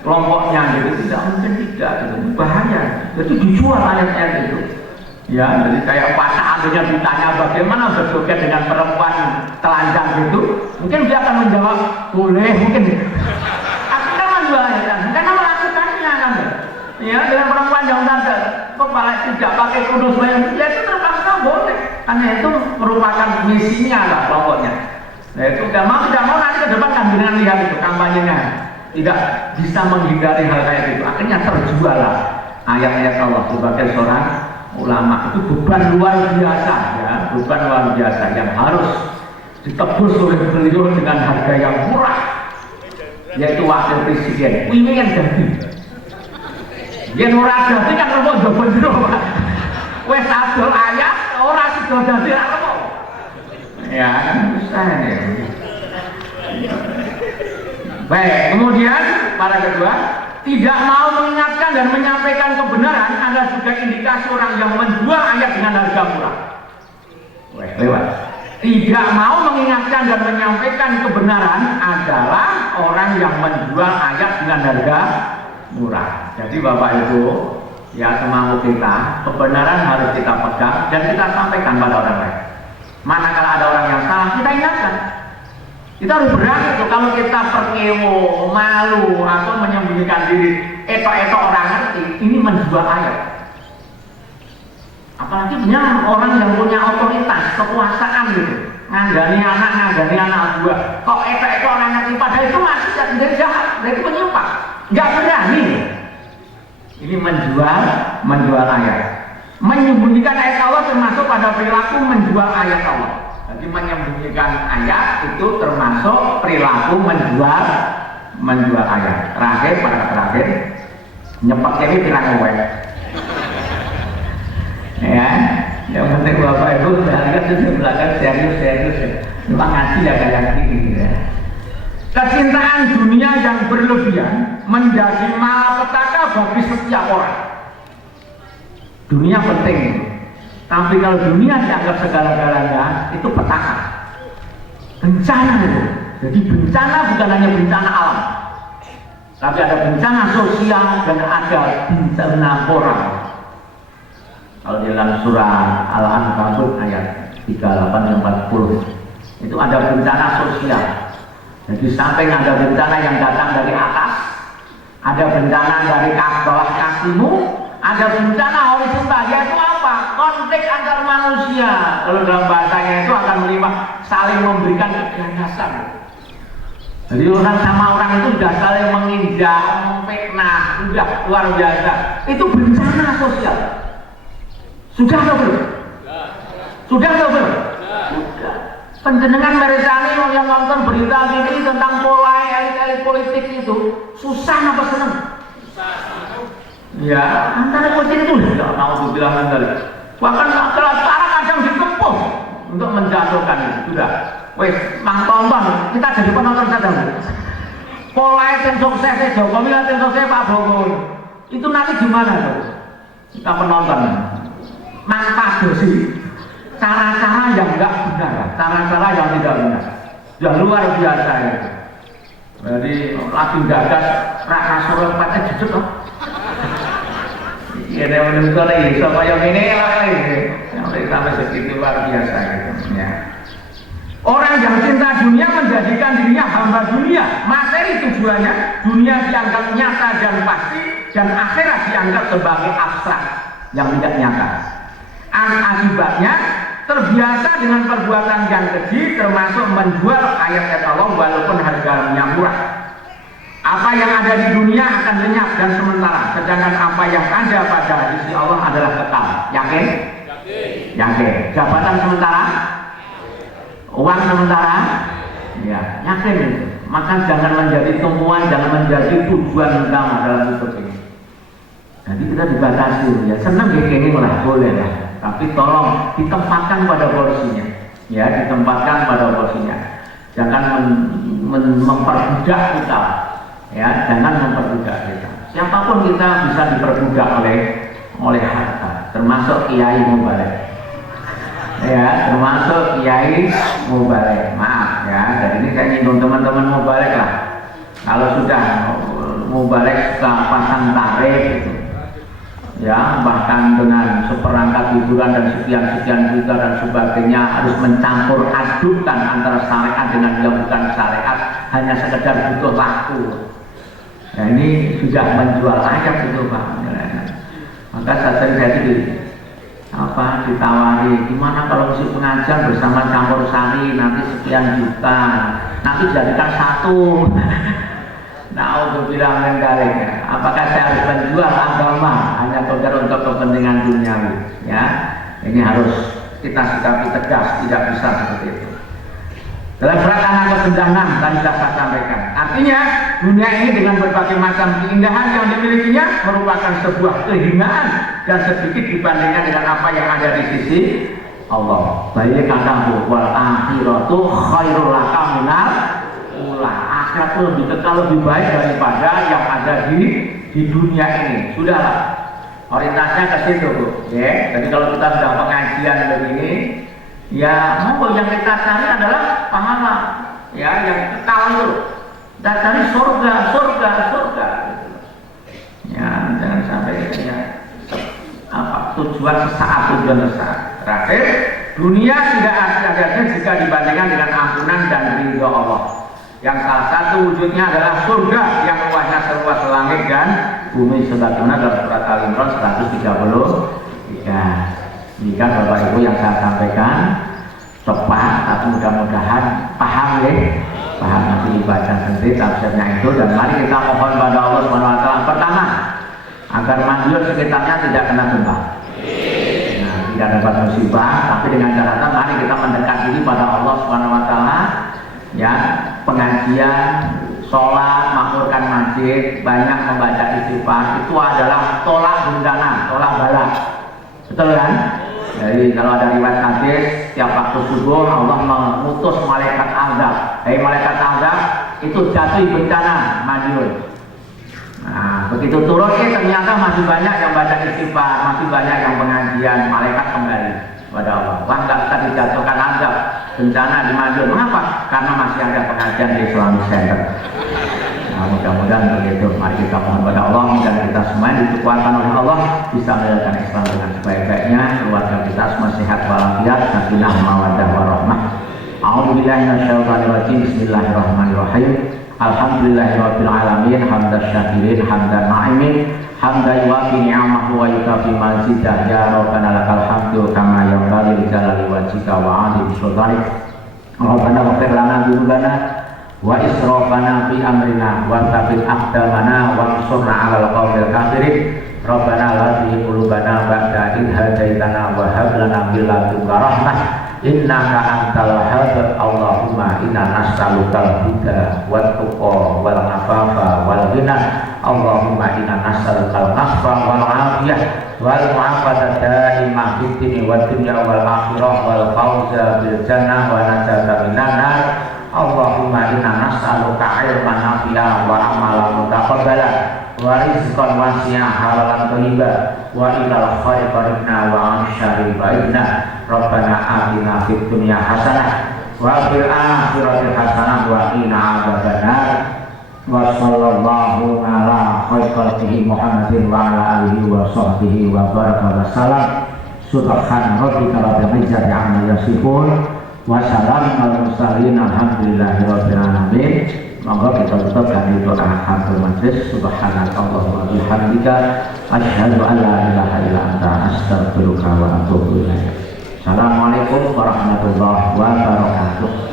kelompoknya, gitu tidak mungkin tidak, gitu. Bahaya. Jadi dijual ayat-ayat itu. Ya, jadi kayak pas seandainya ditanya bagaimana berjoget dengan perempuan telanjang gitu, mungkin dia akan menjawab boleh mungkin. Akhirnya menjual ayat, karena melakukannya kan. Ya, dengan perempuan yang tanda kepala tidak pakai kudus bayang, ya itu terpaksa boleh. Karena itu merupakan misinya lah kelompoknya. Nah itu tidak mau nanti ke depan kan dengan lihat itu kampanyenya tidak bisa menghindari hal kayak gitu. Akhirnya terjual lah ayat-ayat Allah sebagai seorang ulama. Itu beban luar biasa ya, beban luar biasa yang harus ditebus oleh beliau dengan harga yang murah, yaitu wakil presiden. Ini yang jadi. Yang murah jadi kan rembuk jawaban dulu Pak. Wes adol ayat orang sudah jadi apa? Ya kan susah ya. Baik, kemudian para kedua tidak mau mengingatkan dan menyampaikan kebenaran adalah juga indikasi orang yang menjual ayat dengan harga murah. Weh, lewat. Tidak mau mengingatkan dan menyampaikan kebenaran adalah orang yang menjual ayat dengan harga murah. Jadi Bapak Ibu, ya semau kita, kebenaran harus kita pegang dan kita sampaikan pada orang lain. Manakala ada orang yang salah, kita ingatkan. Kita harus berani tuh, kalau kita perkewo, malu atau menyembunyikan diri, etok-etok orang ngerti, ini menjual ayat. Apalagi punya orang yang punya otoritas, kekuasaan gitu, ngandani anak buah. Kok etok-etok orang ngerti, padahal itu masih jadi jahat, itu penyumpah, nggak berani. Ini menjual ayat. Menyembunyikan ayat Allah termasuk pada perilaku menjual ayat Allah. Jadi menyembunyikan ayat itu termasuk perilaku menjual ayat. Terakhir nyepet ini tidak ngewek. Ya, yang penting Bapak Ibu saya lihat di belakang serius. Memang ngaji ya kayak gini ya. Kecintaan dunia yang berlebihan menjadi malapetaka bagi setiap orang. Dunia penting, tapi kalau dunia dianggap segala-galanya itu petaka, bencana itu. Jadi bencana bukan hanya bencana alam, tapi ada bencana sosial dan ada bencana moral. Kalau di dalam surah Al-Ankabut ayat 38-40 itu ada bencana sosial. Jadi sampai ada bencana yang datang dari atas, ada bencana dari bawah kakimu, ada bencana horizontal, yaitu apa? Konflik antar manusia. Kalau dalam bahasanya itu akan melihat saling memberikan keganasan. Jadi orang sama orang itu sudah saling menginjak, memfitnah, sudah luar biasa. Itu bencana sosial. Sudah atau belum? Sudah atau belum? Sudah. Penjenengan meresani yang nonton berita ini tentang pola elit-elit politik itu susah apa seneng? Ya, antara politik itu tidak mau dibilang kali. Bahkan cara kadang dikepung untuk menjatuhkan itu sudah. Wes, mang tonton, kita jadi penonton saja. Pola yang suksesnya Jokowi dan suksesnya Pak Prabowo itu nanti gimana tuh? Kita penonton. Mang dosi cara-cara yang enggak benar, cara-cara yang tidak benar, yang luar biasa itu. Jadi lagi gagas raka suruh pakai jujur loh. Ya dia menurut lagi supaya ini sampai segitu luar biasa gitu ya. Orang yang cinta dunia menjadikan dirinya hamba dunia. Materi tujuannya dunia dianggap nyata dan pasti, dan akhirat dianggap sebagai abstrak yang tidak nyata. Akibatnya terbiasa dengan perbuatan yang keji, termasuk menjual ayat-ayat Allah walaupun harganya murah. Apa yang ada di dunia akan lenyap dan sementara, sedangkan apa yang ada pada sisi Allah adalah kekal. Yakin? Yakin. Jabatan sementara, uang sementara, ya yakin itu. Maka jangan menjadi tumpuan, jangan menjadi tujuan utama dalam hidup ini. Jadi kita dibatasi, ya senang gini lah, boleh lah. Tapi tolong ditempatkan pada porsinya, ya ditempatkan pada porsinya. Jangan memperbudak kita, ya jangan memperbudak kita. Siapapun kita bisa diperbudak oleh harta, termasuk Kiai Mubalek, ya termasuk Kiai Mubalek. Maaf ya, jadi ini saya nyinggung teman-teman Mubalek lah. Kalau sudah Mubalek suka pasang tarif gitu, ya bahkan dengan seperangkat hiburan dan sekian-sekian juta dan sebagainya, harus mencampur adukan antara syariat dengan yang bukan syariat, hanya sekedar butuh laku. Nah ini sudah menjual ayat itu Pak. Maka saya ditawari, gimana kalau musik pengajar bersama campur sari nanti sekian juta, nanti jadikan satu. Nah, untuk bilang mendaliknya, apakah saya harus menjual agama hanya sekedar untuk kepentingan duniawi? Ya, ini harus kita sikapi tegas, tidak bisa seperti itu. Dalam surat anak kesenjangan tadi sudah saya sampaikan. Artinya dunia ini dengan berbagai macam keindahan yang dimilikinya merupakan sebuah kehinaan dan sedikit dibandingkan dengan apa yang ada di sisi Allah. Baik kataku wal akhiratu khairul laka minal ula. Akhirat lebih kekal, lebih baik daripada yang ada di dunia ini. Sudahlah, orientasinya ke situ Bu. Ya. Jadi kalau kita sudah pengajian begini, ya mau yang kita cari adalah pahala, ya yang kekal itu. Kita cari surga. Ya jangan sampai ya tujuan sesaat. Terakhir, dunia tidak ada jika dibandingkan dengan ampunan dan ridho Allah. Yang salah satu wujudnya adalah surga yang luasnya seluas langit dan bumi, sebagaimana dalam surat Al-Imran 133. Jika Bapak Ibu yang saya sampaikan tepat, tapi mudah-mudahan paham ya, paham, nanti dibaca sendiri tafsirnya itu. Dan mari kita mohon pada Allah SWT pertama agar Madiun sekitarnya tidak kena gempa, tidak dapat musibah, tapi dengan catatan mari kita mendekat diri pada Allah SWT, ya pengajian, sholat, makmurkan masjid, banyak membaca istighfar, itu adalah tolak bencana, tolak bala. Betul kan? Jadi kalau ada riwayat hadis, tiap waktu subuh Allah mengutus malaikat azab. Hei malaikat azab, itu jatuh bencana Madiun. Nah, begitu turun ternyata masih banyak yang baca istighfar, masih banyak yang pengajian, malaikat kembali kepada Allah. Wah, nggak bisa dijatuhkan azab bencana di Madiun. Mengapa? Karena masih ada pengajian di Islamic Center. Nah, mudah-mudahan begitu. Mari kita mohon pada Allah dan kita semua dikuatkan oleh Allah bisa menjalankan Islam dengan sebaik-baiknya. Keluarga kita semua sehat walafiat, sakinah, mawaddah warahmah. A'udzubillahi minasyaitonir rajim. Bismillahirrahmanirrahim. Alhamdulillahirabbil alamin, hamdan syakirin, hamdan na'imin, hamdan yuwafi ni'amahu wa yukafi mazidah. Ya Rabbana lakal hamdu kama yanbaghi li jalali wajhika wa 'azimi sultanik. Rabbana ighfir lana dzunubana wa israfana fi amrina wa tsabbit aqdamana wa ansurna 'alal qaumil kafirin. Rabbana la tuzigh qulubana ba'da idh hadaitana wa hab lana min ladunka rahmah innaka antal wahhab Allahumma inna nas'alukal huda wat tuqa wal afafa wal ghina Allahumma inna nas'alukal afwa wal afiyah wal mu'afata daimah fid dini wad dunya wal akhirah wal fawza bil jannah wa najata minan nar Allahumma inna nas'aluka ilman nafi'a wa amalan mutaqabbalan wa rizqan wasi'an halalan thayyiban wa ilal khairi qaribna wa an syarri ba'idna Rabbana atina fid dunya hasanah wa fil akhirati hasanah wa qina adzabannar wa sallallahu ala khairi Muhammadin wa ala alihi wa sahbihi wa baraka wa salam subhana rabbika rabbil izzati amma yasifun wa salamun alal mursalin alhamdulillahi rabbil alamin. Monggo kita tutup dari doa khatul majlis. Subhanakallahumma wa bihamdika asyhadu an la ilaha illa anta astaghfiruka wa atubu ilaik. Assalamualaikum warahmatullahi wabarakatuh.